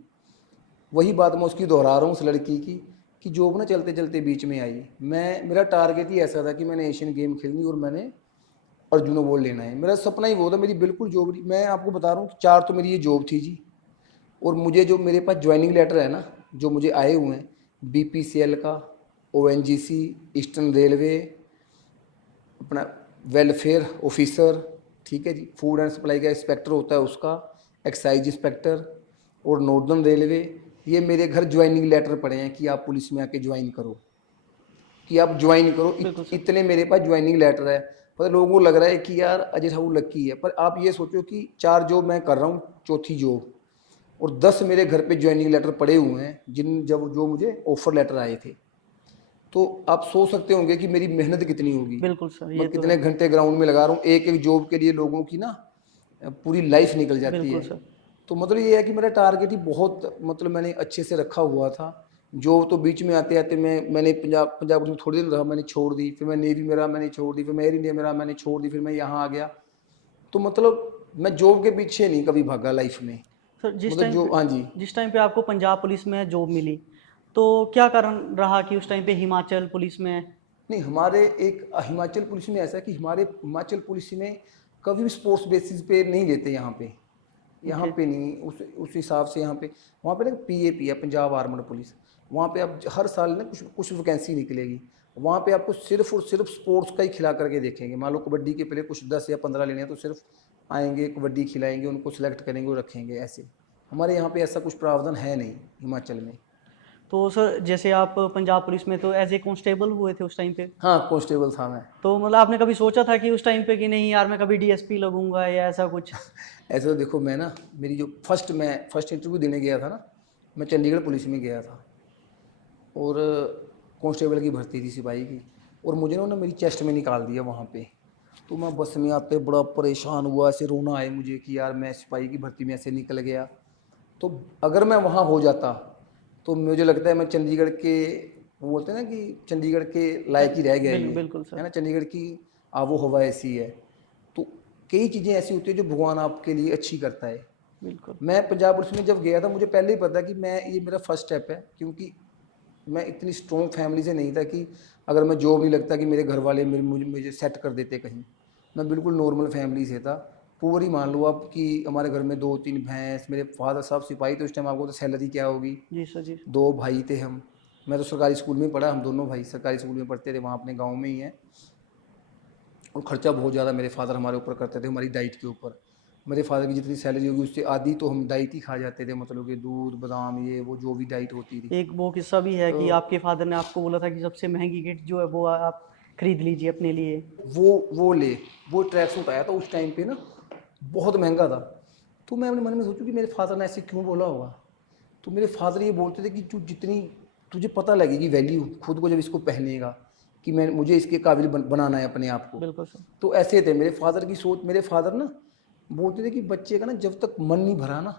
वही बात मैं उसकी दोहरा रहा हूँ उस लड़की की, कि जॉब ना चलते चलते बीच में आई। मेरा टारगेट ही ऐसा था कि मैंने एशियन गेम खेलनी और मैंने अर्जुन अवार्ड लेना है। मेरा सपना ही वो था, मेरी बिल्कुल जॉब। मैं आपको बता रहा हूँ कि 4 तो मेरी ये जॉब थी जी। और मुझे जो मेरे पास ज्वाइनिंग लेटर है ना, जो मुझे आए हुए हैं, बीपीसीएल का, ओएनजीसी, ईस्टर्न रेलवे, अपना वेलफेयर ऑफिसर, ठीक है जी। फूड एंड सप्लाई का इंस्पेक्टर होता है उसका, एक्साइज इंस्पेक्टर और नॉर्दर्न रेलवे। ये मेरे घर ज्वाइनिंग लेटर पड़े हैं कि आप पुलिस में आके ज्वाइन करो, कि आप ज्वाइन करो। बिल्कुल सर। इतने मेरे पास ज्वाइनिंग लेटर है। पर लोगों को लग रहा है कि यार अजय ठाकुर लक्की है, पर आप ये सोचो कि 4 जॉब मैं कर रहा हूँ, चौथी जॉब, और 10 मेरे घर पे ज्वाइनिंग लेटर पड़े हुए हैं जिन जब जो मुझे ऑफर लेटर आए थे। तो आप सोच सकते होंगे कि मेरी मेहनत कितनी होगी। बिल्कुल सर, ये मैं तो कितने है। घंटे ग्राउंड में लगा रहा हूँ, एक एक जॉब के लिए लोगों की ना पूरी लाइफ निकल जाती बिल्कुल है। सर। तो मतलब ये है कि मेरा टारगेट ही बहुत मतलब मैंने अच्छे से रखा हुआ था। जो तो बीच में आते आते मैंने पंजाब पंजाब पुलिस में थोड़ी दिन रहा, मैंने छोड़ दी। फिर मैं नेवी में रहा, मैंने छोड़ दी। फिर मैं एयर इंडिया में रहा, मैंने छोड़ दी। फिर मैं यहाँ आ गया। तो मतलब मैं जॉब के पीछे नहीं कभी भागा लाइफ में। सर मतलब जो, हाँ जी। जिस टाइम पे आपको पंजाब पुलिस में जॉब मिली, तो क्या कारण रहा कि उस टाइम पे हिमाचल पुलिस में? नहीं, हमारे एक हिमाचल पुलिस में ऐसा है कि हमारे हिमाचल पुलिस में कभी भी स्पोर्ट्स बेसिस पे नहीं लेते यहाँ पे। यहाँ ओके। पे नहीं, उस हिसाब से यहाँ पे, वहाँ पे ना पीएपी है, पंजाब आर्मड पुलिस। वहाँ पे आप हर साल ना कुछ कुछ वैकेंसी निकलेगी। वहाँ पे आपको सिर्फ और सिर्फ स्पोर्ट्स का ही खिला करके देखेंगे। मान लो कबड्डी के पहले कुछ 10 या 15 लेने हैं, तो सिर्फ आएंगे, कबड्डी खिलाएंगे, उनको सिलेक्ट करेंगे और रखेंगे ऐसे। हमारे यहाँ पे ऐसा कुछ प्रावधान है नहीं हिमाचल में। तो सर जैसे आप पंजाब पुलिस में तो एज ए कांस्टेबल हुए थे उस टाइम पे, हाँ, कांस्टेबल था मैं। तो मतलब आपने कभी सोचा था कि उस टाइम पे कि नहीं यार मैं कभी डीएसपी लगूंगा या ऐसा कुछ? ऐसे तो देखो, मैं ना, मेरी जो फर्स्ट इंटरव्यू देने गया था ना, मैं चंडीगढ़ पुलिस में गया था, और कांस्टेबल की भर्ती थी, सिपाही की। और मुझे ना मेरी चेस्ट में निकाल दिया वहाँ पे। तो मैं बस में आते बड़ा परेशान हुआ, ऐसे रोना आए मुझे कि यार मैं सिपाही की भर्ती में ऐसे निकल गया। तो अगर मैं वहाँ हो जाता तो मुझे लगता है मैं चंडीगढ़ के, वो बोलते हैं ना कि चंडीगढ़ के लायक ही रह गया ये, बिल्कुल है सर। ना। चंडीगढ़ की आबो हवा ऐसी है। तो कई चीज़ें ऐसी होती है जो भगवान आपके लिए अच्छी करता है। बिल्कुल। मैं पंजाब पुलिस में जब गया था, मुझे पहले ही पता कि मैं, ये मेरा फर्स्ट स्टेप है, क्योंकि मैं इतनी स्ट्रॉन्ग फैमिली से नहीं था कि अगर मैं जॉब नहीं लगता कि मेरे घर वाले मुझे सेट कर देते कहीं। मैं बिल्कुल नॉर्मल फैमिली से था। पूरी मान लो आप कि हमारे घर में 2-3 भैंस, मेरे फादर साहब सिपाही, तो उस टाइम आपको तो सैलरी क्या होगी। जी सर जी। 2 भाई थे हम। मैं तो सरकारी स्कूल में पढ़ा, हम दोनों भाई सरकारी स्कूल में पढ़ते थे, वहाँ अपने गाँव में ही है। और ख़र्चा बहुत ज़्यादा मेरे फादर हमारे ऊपर करते थे, हमारी डाइट के ऊपर। मेरे फादर की जितनी सैलरी होगी उससे आधी तो हम डाइट ही खा जाते थे, मतलब कि दूध बादाम ये वो जो भी डाइट होती थी। एक वो किस्सा भी है तो कि आपके फादर ने आपको बोला था कि सबसे महंगी किट जो है वो आप खरीद लीजिए अपने लिए। वो ले, वो ट्रैक सूट आया था उस टाइम पे ना, बहुत महंगा था। तो मैं अपने मन में सोचूं कि मेरे फादर ने ऐसे क्यों बोला होगा। तो मेरे फादर ये बोलते थे कि जो जितनी तुझे पता लगेगी वैल्यू खुद को जब इसको पहनेगा, कि मैं मुझे इसके काबिल बनाना है अपने आप को। बिल्कुल सर। तो ऐसे थे मेरे फादर की सोच। मेरे फादर ना बोलते थे कि बच्चे का ना जब तक मन नहीं भरा ना,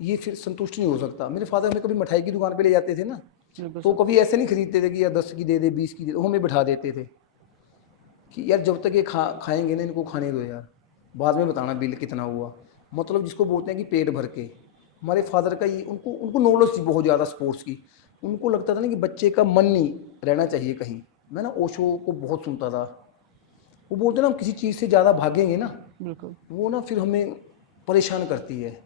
ये फिर संतुष्ट नहीं हो सकता। मेरे फादर हमें कभी मिठाई की दुकान पे ले जाते थे ना, बिल्कुल तो सर। कभी ऐसे नहीं खरीदते थे कि यार 10 की दे दे, 20 की दे दे, वो हमें बिठा देते थे कि यार जब तक ये खाएंगे ना, इनको खाने दो यार, बाद में बताना बिल कितना हुआ। मतलब जिसको बोलते हैं कि पेट भर के। हमारे फादर का ये, उनको उनको नॉलेज थी बहुत ज़्यादा स्पोर्ट्स की। उनको लगता था ना कि बच्चे का मन नहीं रहना चाहिए कहीं। मैं ना ओशो को बहुत सुनता था। वो बोलते ना हम किसी चीज़ से ज़्यादा भागेंगे ना, बिल्कुल। वो ना फिर हमें परेशान करती है।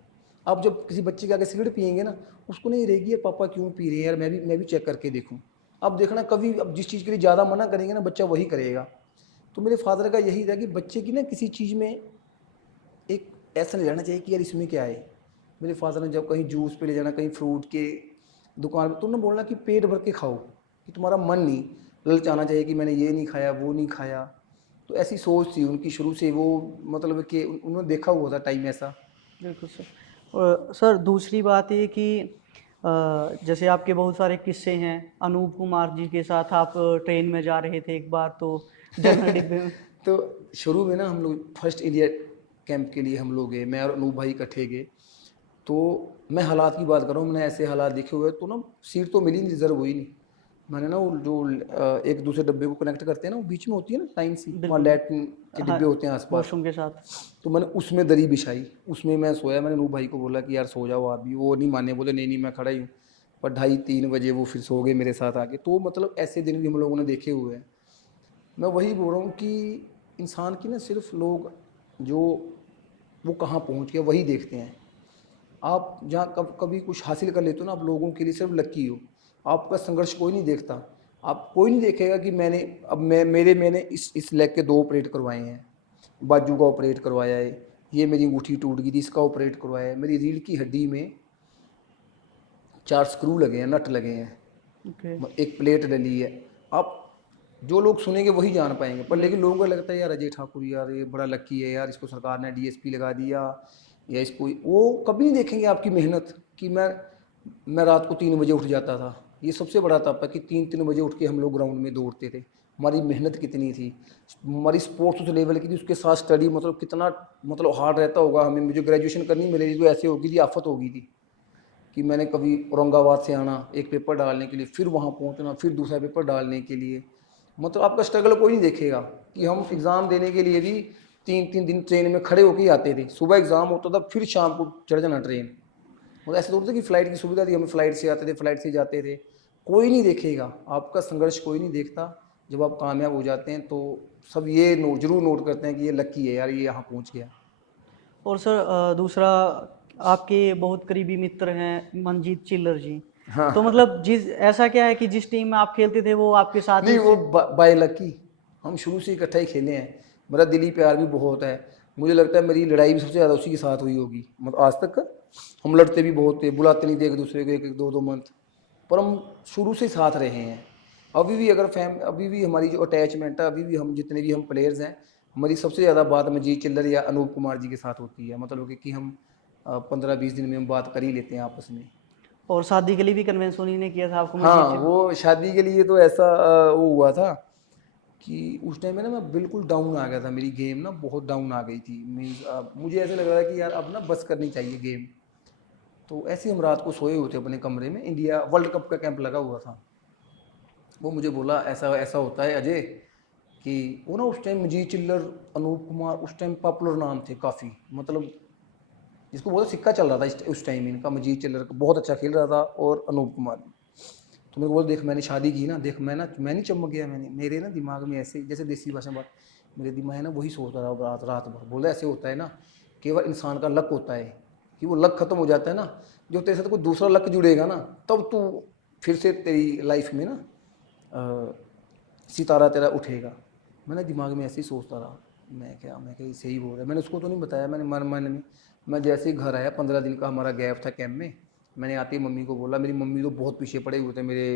आप जब किसी बच्चे के आगे सिगरेट पियेंगे ना, उसको नहीं रहेगी यार पापा क्यों पी रहे हैं यार, मैं भी चेक करके देखूं। अब देखना कभी, अब जिस चीज़ के लिए ज़्यादा मना करेंगे ना, बच्चा वही करेगा। तो मेरे फादर का यही था कि बच्चे की ना किसी चीज़ में एक ऐसा नहीं रहना चाहिए कि यार इसमें क्या है। मेरे फादर ने जब कहीं जूस पे ले जाना, कहीं फ्रूट के दुकान पे, तो उन्होंने बोलना कि पेट भर के खाओ, कि तुम्हारा मन नहीं ललचाना चाहिए कि मैंने ये नहीं खाया वो नहीं खाया। तो ऐसी सोच थी उनकी शुरू से। वो मतलब कि उन्होंने देखा हुआ था टाइम ऐसा। बिल्कुल सर। और सर दूसरी बात ये कि जैसे आपके बहुत सारे किस्से हैं, अनूप कुमार जी के साथ आप ट्रेन में जा रहे थे एक बार तो जनरल डिब्बे में। तो शुरू में ना हम लोग फर्स्ट इंडिया कैंप के लिए हम लोग गए, मैं और अनूप भाई इकट्ठे गए। तो मैं हालात की बात कर रहा हूँ, मैंने ऐसे हालात देखे हुए। तो ना सीट तो मिली नहीं, रिजर्व हुई नहीं। मैंने ना वो जो एक दूसरे डब्बे को कनेक्ट करते हैं ना, वो बीच में होती है ना लाइन सी, वहाँ बिल्कुल। लैट्रिन के हाँ, डिब्बे होते हैं आसपास। वॉशरूम के साथ। तो मैंने उसमें दरी बिछाई, उसमें मैं सोया। मैंने अनूप भाई को बोला कि यार सो जाओ आप भी, वो नहीं माने, बोले नहीं नहीं मैं खड़ा ही हूँ। पर 2:30-3 बजे वो फिर सो गए मेरे साथ आके। तो मतलब ऐसे दिन भी हम लोगों ने देखे हुए हैं। मैं वही बोल रहा हूँ कि इंसान की ना सिर्फ लोग जो वो कहाँ पहुँच गया वही देखते हैं। आप जहाँ कभी कुछ हासिल कर लेते हो ना, आप लोगों के लिए सिर्फ लकी हो। आपका संघर्ष कोई नहीं देखता। आप कोई नहीं देखेगा कि मैंने अब मैंने इस लेग के 2 ऑपरेट करवाए हैं, बाजू का ऑपरेट करवाया है, ये मेरी अंगूठी टूट गई थी, इसका ऑपरेट करवाया है, मेरी रीढ़ की हड्डी में 4 स्क्रू लगे हैं, नट लगे हैं, ओके। एक प्लेट डली है। आप जो लोग सुनेंगे वही जान पाएंगे, पर लेकिन लोगों को लगता है यार अजय ठाकुर यार ये बड़ा लकी है यार, इसको सरकार ने डीएसपी लगा दिया, या इसको, वो कभी नहीं देखेंगे आपकी मेहनत कि मैं रात को 3 बजे उठ जाता था। ये सबसे बड़ा तब है कि 3-3 बजे उठ के हम लोग ग्राउंड में दौड़ते थे। हमारी मेहनत कितनी थी, हमारी स्पोर्ट्स उस लेवल की थी, उसके साथ स्टडी मतलब कितना मतलब हार्ड रहता होगा। हमें मुझे ग्रेजुएशन करनी मेरे लिए तो ऐसे हो गई थी, आफत हो गई थी कि मैंने कभी औरंगाबाद से आना एक पेपर डालने के लिए, फिर वहाँ पहुँचना, फिर दूसरा पेपर डालने के लिए, मतलब आपका स्ट्रगल कोई नहीं देखेगा। कि हम एग्ज़ाम देने के लिए भी 3-3 दिन ट्रेन में खड़े होकर ही आते थे, सुबह एग्ज़ाम होता था फिर शाम को चढ़ जाना ट्रेन। मतलब ऐसा थोड़ा था कि फ़्लाइट की सुविधा थी, हम फ़्लाइट से आते थे, फ़्लाइट से जाते थे। कोई नहीं देखेगा आपका संघर्ष, कोई नहीं देखता। जब आप कामयाब हो जाते हैं तो सब ये जरूर नोट करते हैं कि ये लकी है यार, ये यहाँ पहुँच गया। और सर दूसरा, आपके बहुत करीबी मित्र हैं मनजीत चिल्लर जी। हाँ। तो मतलब जिस ऐसा क्या है कि जिस टीम में आप खेलते थे वो आपके साथ ही नहीं, वो बाय लकी हम शुरू से इकट्ठा ही खेले हैं। मेरा दिली प्यार भी बहुत है। मुझे लगता है मेरी लड़ाई भी सबसे ज़्यादा उसी के साथ हुई होगी, मतलब आज तक हम लड़ते भी बहुत थे, बुलाते नहीं थे एक दूसरे को, 1-1 2-2 मंथ, पर हम शुरू से साथ रहे हैं। अभी भी अगर अभी भी हमारी जो अटैचमेंट है, अभी भी हम जितने भी हम प्लेयर्स हैं, हमारी सबसे ज़्यादा बात मजीत चिल्लर या अनूप कुमार जी के साथ होती है। मतलब कि हम 15-20 दिन में हम बात कर ही लेते हैं आपस में। और शादी के लिए भी कन्वेंस उन्हीं ने किया था आपको, हाँ, मनजीत चिल्लर? वो शादी के लिए तो ऐसा वो हुआ था कि उस टाइम में ना मैं बिल्कुल डाउन आ गया था, मेरी गेम ना बहुत डाउन आ गई थी। मीन्स मुझे ऐसा लग रहा था कि यार अब ना बस करनी चाहिए गेम। तो ऐसे ही हम रात को सोए हुए थे अपने कमरे में, इंडिया वर्ल्ड कप का कैंप लगा हुआ था। वो मुझे बोला ऐसा ऐसा होता है अजय, कि वो ना उस टाइम मजीद चिल्लर, अनूप कुमार उस टाइम पॉपुलर नाम थे काफ़ी, मतलब जिसको बहुत सिक्का चल रहा था उस टाइम इनका। मजीद चिल्लर बहुत अच्छा खेल रहा था और अनूप कुमार भी। तो मेरे को बोल, देख मैंने शादी की ना, देख मैं नहीं चमक गया, मेरे ना दिमाग में ऐसे जैसे देसी भाषा में बात, मेरे दिमाग है ना वही सोचता था रात रात भर। बोल ऐसे होता है ना, केवल इंसान का लक होता है कि वो लक ख़त्म हो जाता है ना, जो तेरे साथ कोई दूसरा लक जुड़ेगा ना, तब तू फिर से तेरी लाइफ में ना सितारा तेरा उठेगा। मैंने दिमाग में ऐसे ही सोचता रहा। मैं क्या सही बोल रहा है। मैंने उसको तो नहीं बताया, मैंने मन में। मैं जैसे ही घर आया, 15 दिन का हमारा गैप था कैंप में, मैंने आते ही मम्मी को बोला। मेरी मम्मी तो बहुत पीछे पड़े हुए थे मेरे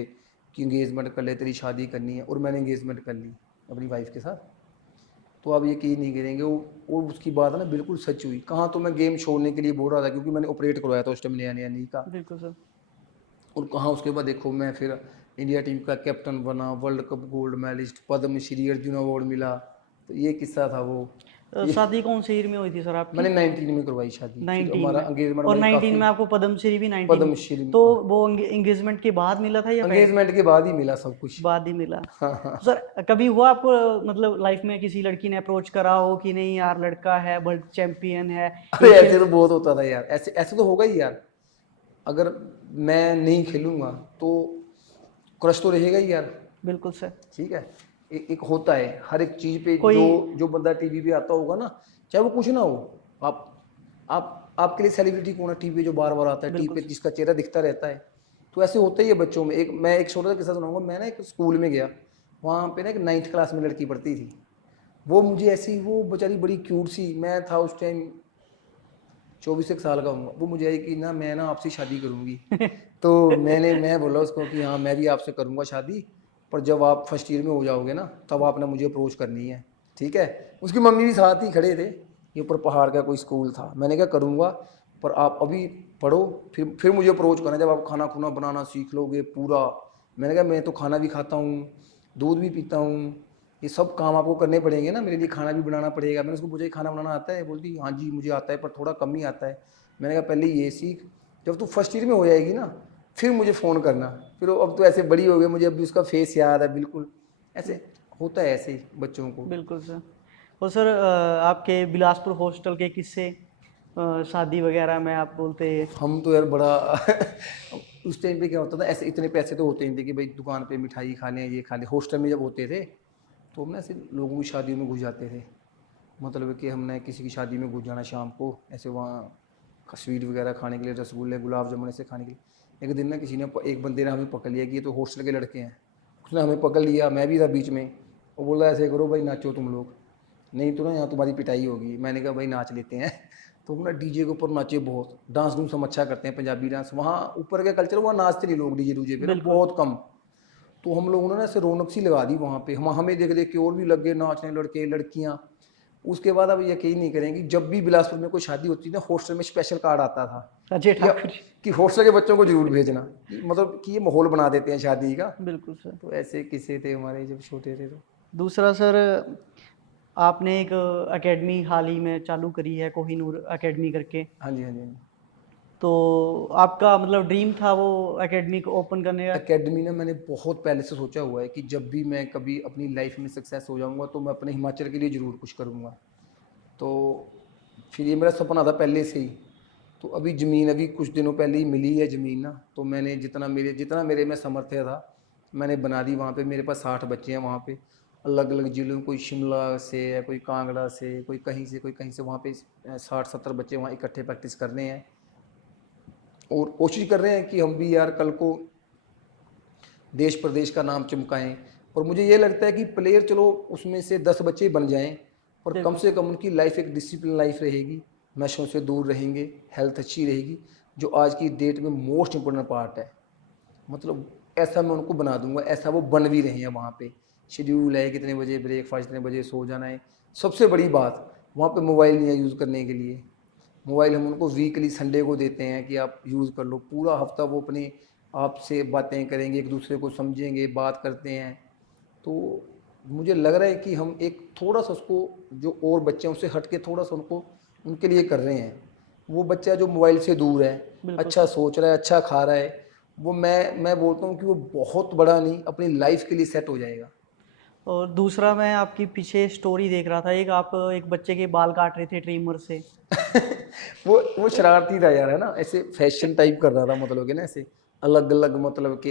कि इंगेजमेंट कर ले, तेरी शादी करनी है। और मैंने इंगेजमेंट कर ली अपनी वाइफ के साथ। तो आप यकीन नहीं करेंगे, वो और उसकी बात ना बिल्कुल सच हुई। कहाँ तो मैं गेम छोड़ने के लिए बोल रहा था, क्योंकि मैंने ऑपरेट करवाया था उस टाइम नया नया नी का। बिल्कुल सर। और कहाँ उसके बाद देखो मैं फिर इंडिया टीम का कैप्टन बना, world cup gold medallist, Padma Shri Arjun award मिला। तो ये किस्सा था वो। ये शादी कौन से ईयर में हुई थी सर आपकी? मैंने 19 में करवाई शादी, फिर 19 हमारा में। एंगेजमेंट और भाई 19 काफ़ी। में आपको पद्मश्री भी 19 में? पद्म श्री तो वो एंगेजमेंट के बाद मिला था या पहले? एंगेजमेंट के बाद ही मिला सब कुछ। बाद ही मिला। हाँ हाँ। तो सर कभी हुआ आपको मतलब लाइफ में किसी लड़की ने अप्रोच करा हो कि नहीं यार लड़का है, वर्ल्ड चैंपियन है, अरे ऐसे एशियन? तो बहुत होता था यार, ऐसे ऐसे तो होगा ही यार। अगर मैं नहीं खेलूंगा तो क्रश तो रहेगा ही यार। बिल्कुल सर। ठीक है, एक होता है हर एक चीज़ पे। कोई? जो बंदा टीवी पे आता होगा ना, चाहे वो कुछ ना हो, आप आपके लिए सेलिब्रिटी कौन है टीवी पे जो बार बार आता है, टीवी बिल्कुल पे सर। जिसका चेहरा दिखता रहता है। तो ऐसे होता ही है बच्चों में। मैं एक छोटा सा किस्सा सुनाऊंगा। मैं ना एक स्कूल में गया, वहाँ पे ना एक 9th क्लास में लड़की पढ़ती थी। वो मुझे ऐसी, वो बेचारी बड़ी क्यूट सी, मैं था उस टाइम 24 साल का हूँ। वो मुझे आई कि ना मैं ना आपसे शादी करूँगी। तो मैं बोला उसको कि हाँ मैं भी आपसे करूँगा शादी, पर जब आप फर्स्ट ईयर में हो जाओगे ना तब आपने मुझे अप्रोच करनी है, ठीक है। उसकी मम्मी भी साथ ही खड़े थे। ये ऊपर पहाड़ का कोई स्कूल था। मैंने कहा करूँगा, पर आप अभी पढ़ो, फिर मुझे अप्रोच करना जब आप खाना खुना बनाना सीख लोगे पूरा। मैंने कहा मैं तो खाना भी खाता हूँ, दूध भी पीता हूँ, ये सब काम आपको करने पड़ेंगे ना, मेरे लिए खाना भी बनाना पड़ेगा। मैंने उसको पूछा खाना बनाना आता है? बोलती हाँ जी मुझे आता है, पर थोड़ा कम ही आता है। मैंने कहा पहले ये सीख, जब तू फर्स्ट ईयर में हो जाएगी ना फिर मुझे फ़ोन करना। फिर अब तो ऐसे बड़ी हो गई, मुझे अभी उसका फेस याद है बिल्कुल। ऐसे होता है ऐसे ही बच्चों को। बिल्कुल सर। और सर आपके बिलासपुर हॉस्टल के किस्से, शादी वगैरह में आप बोलते? हम तो यार बड़ा उस टाइम पे क्या होता था, ऐसे इतने पैसे तो होते नहीं थे कि भाई दुकान पे मिठाई खा लें, ये खा लें। हॉस्टल में जब होते थे तो हम ना ऐसे लोगों की शादियों में घुस जाते थे। मतलब कि हमने किसी की शादी में घुस जाना शाम को, ऐसे वहाँ स्वीट वगैरह खाने के लिए, रसगुल्ले गुलाब जामुन ऐसे खाने के लिए। एक दिन ना किसी ने, एक बंदे ने हमें पकड़ लिया कि ये तो हॉस्टल के लड़के हैं। उसने हमें पकड़ लिया, मैं भी था बीच में। वो बोला ऐसे करो भाई नाचो तुम लोग। नहीं तो ना यहाँ तुम्हारी पिटाई होगी। मैंने कहा भाई नाच लेते हैं। तो हम ना डीजे के ऊपर नाचे बहुत, डांस डूंस हम अच्छा करते हैं, पंजाबी डांस। वहाँ ऊपर का कल्चर, वहाँ नाचते नहीं लोग डीजे डूजे पे ना, बिल्कुल। बहुत कम। तो हम लोगों ने ना ऐसे रौनक सी लगा दी वहाँ पे, हम हमें देख देख के और भी लग गए नाचने लड़के लड़कियाँ। उसके बाद अब यकीन नहीं करेंगे, जब भी बिलासपुर में कोई शादी होती ना, हॉस्टल में स्पेशल कार्ड आता था अजय कि ठाकुर जी। कि हॉस्टल के बच्चों को जरूर भेजना, कि मतलब कि ये माहौल बना देते हैं शादी का। बिल्कुल सर। तो ऐसे किस्से थे हमारे जब छोटे थे। तो दूसरा सर, आपने एक एकेडमी हाल ही में चालू करी है, कोहिनूर एकेडमी करके। हाँ जी, हाँ जी, हाँ जी। तो आपका मतलब ड्रीम था वो एकेडमी को ओपन करने का? एकेडमी ना मैंने बहुत पहले से सोचा हुआ है कि जब भी मैं कभी अपनी लाइफ में सक्सेस हो जाऊंगा तो मैं अपने हिमाचल के लिए ज़रूर कुछ करूंगा। तो फिर ये मेरा सपना था पहले से ही। तो अभी ज़मीन अभी कुछ दिनों पहले ही मिली है ज़मीन ना, तो मैंने जितना मेरे में सामर्थ्य था मैंने बना दी। वहाँ पे मेरे पास 60 बच्चे हैं वहाँ पे, अलग अलग ज़िलों, कोई शिमला से है, कोई कांगड़ा से, कोई कहीं से। वहाँ पे 60-70 बच्चे वहाँ इकट्ठे प्रैक्टिस कर रहे हैं, और कोशिश कर रहे हैं कि हम भी यार कल को देश प्रदेश का नाम चमकाएं। और मुझे ये लगता है कि प्लेयर चलो उसमें से 10 बच्चे बन जाएं, पर कम बिल्कुल से सर। कम उनकी लाइफ एक डिसिप्लिन लाइफ रहेगी, नशों से दूर रहेंगे, हेल्थ अच्छी रहेगी, जो आज की डेट में मोस्ट इम्पोर्टेंट पार्ट है। मतलब ऐसा मैं उनको बना दूंगा, ऐसा वो बन भी रहे हैं। वहाँ पे शेड्यूल है, कितने बजे ब्रेकफास्ट, कितने बजे सो जाना है। सबसे बड़ी बात, वहाँ पे मोबाइल नहीं है यूज़ करने के लिए। मोबाइल हम उनको वीकली संडे को देते हैं कि आप यूज़ कर लो। पूरा हफ्ता वो अपने आप से बातें करेंगे, एक दूसरे को समझेंगे, बात करते हैं। तो मुझे लग रहा है कि हम एक थोड़ा सा उसको, जो और बच्चे हैं उससे हट के थोड़ा सा उनको उनके लिए कर रहे हैं। वो बच्चा जो मोबाइल से दूर है, बिल्कुल अच्छा सर। सोच रहा है, अच्छा खा रहा है, वो मैं बोलता हूँ कि वो बहुत बड़ा नहीं, अपनी लाइफ के लिए सेट हो जाएगा। और दूसरा, मैं आपकी पीछे स्टोरी देख रहा था, एक आप एक बच्चे के बाल काट रहे थे ट्रिमर से। वो शरारती था यार, है ना, ऐसे फैशन टाइप कर रहा था, मतलब कि ना ऐसे अलग अलग, मतलब कि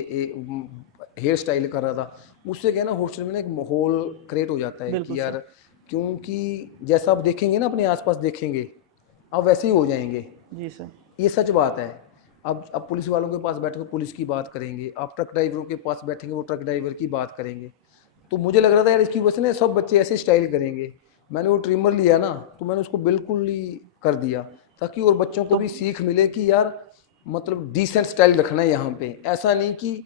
हेयर स्टाइल कर रहा था। उससे क्या है ना, हॉस्टल में ना एक माहौल क्रिएट हो जाता है बिल्कुल कि सर। यार, क्योंकि जैसा आप देखेंगे ना अपने आसपास देखेंगे, आप वैसे ही हो जाएंगे। जी सर। ये सच बात है। अब पुलिस वालों के पास बैठ कर पुलिस की बात करेंगे, आप ट्रक ड्राइवरों के पास बैठेंगे वो ट्रक ड्राइवर की बात करेंगे। तो मुझे लग रहा था यार इसकी वजह से ना सब बच्चे ऐसे स्टाइल करेंगे। मैंने वो ट्रिमर लिया ना, तो मैंने उसको बिल्कुल ही कर दिया, ताकि और बच्चों को तो भी सीख मिले कि यार मतलब डिसेंट स्टाइल रखना है यहाँ पे। ऐसा नहीं कि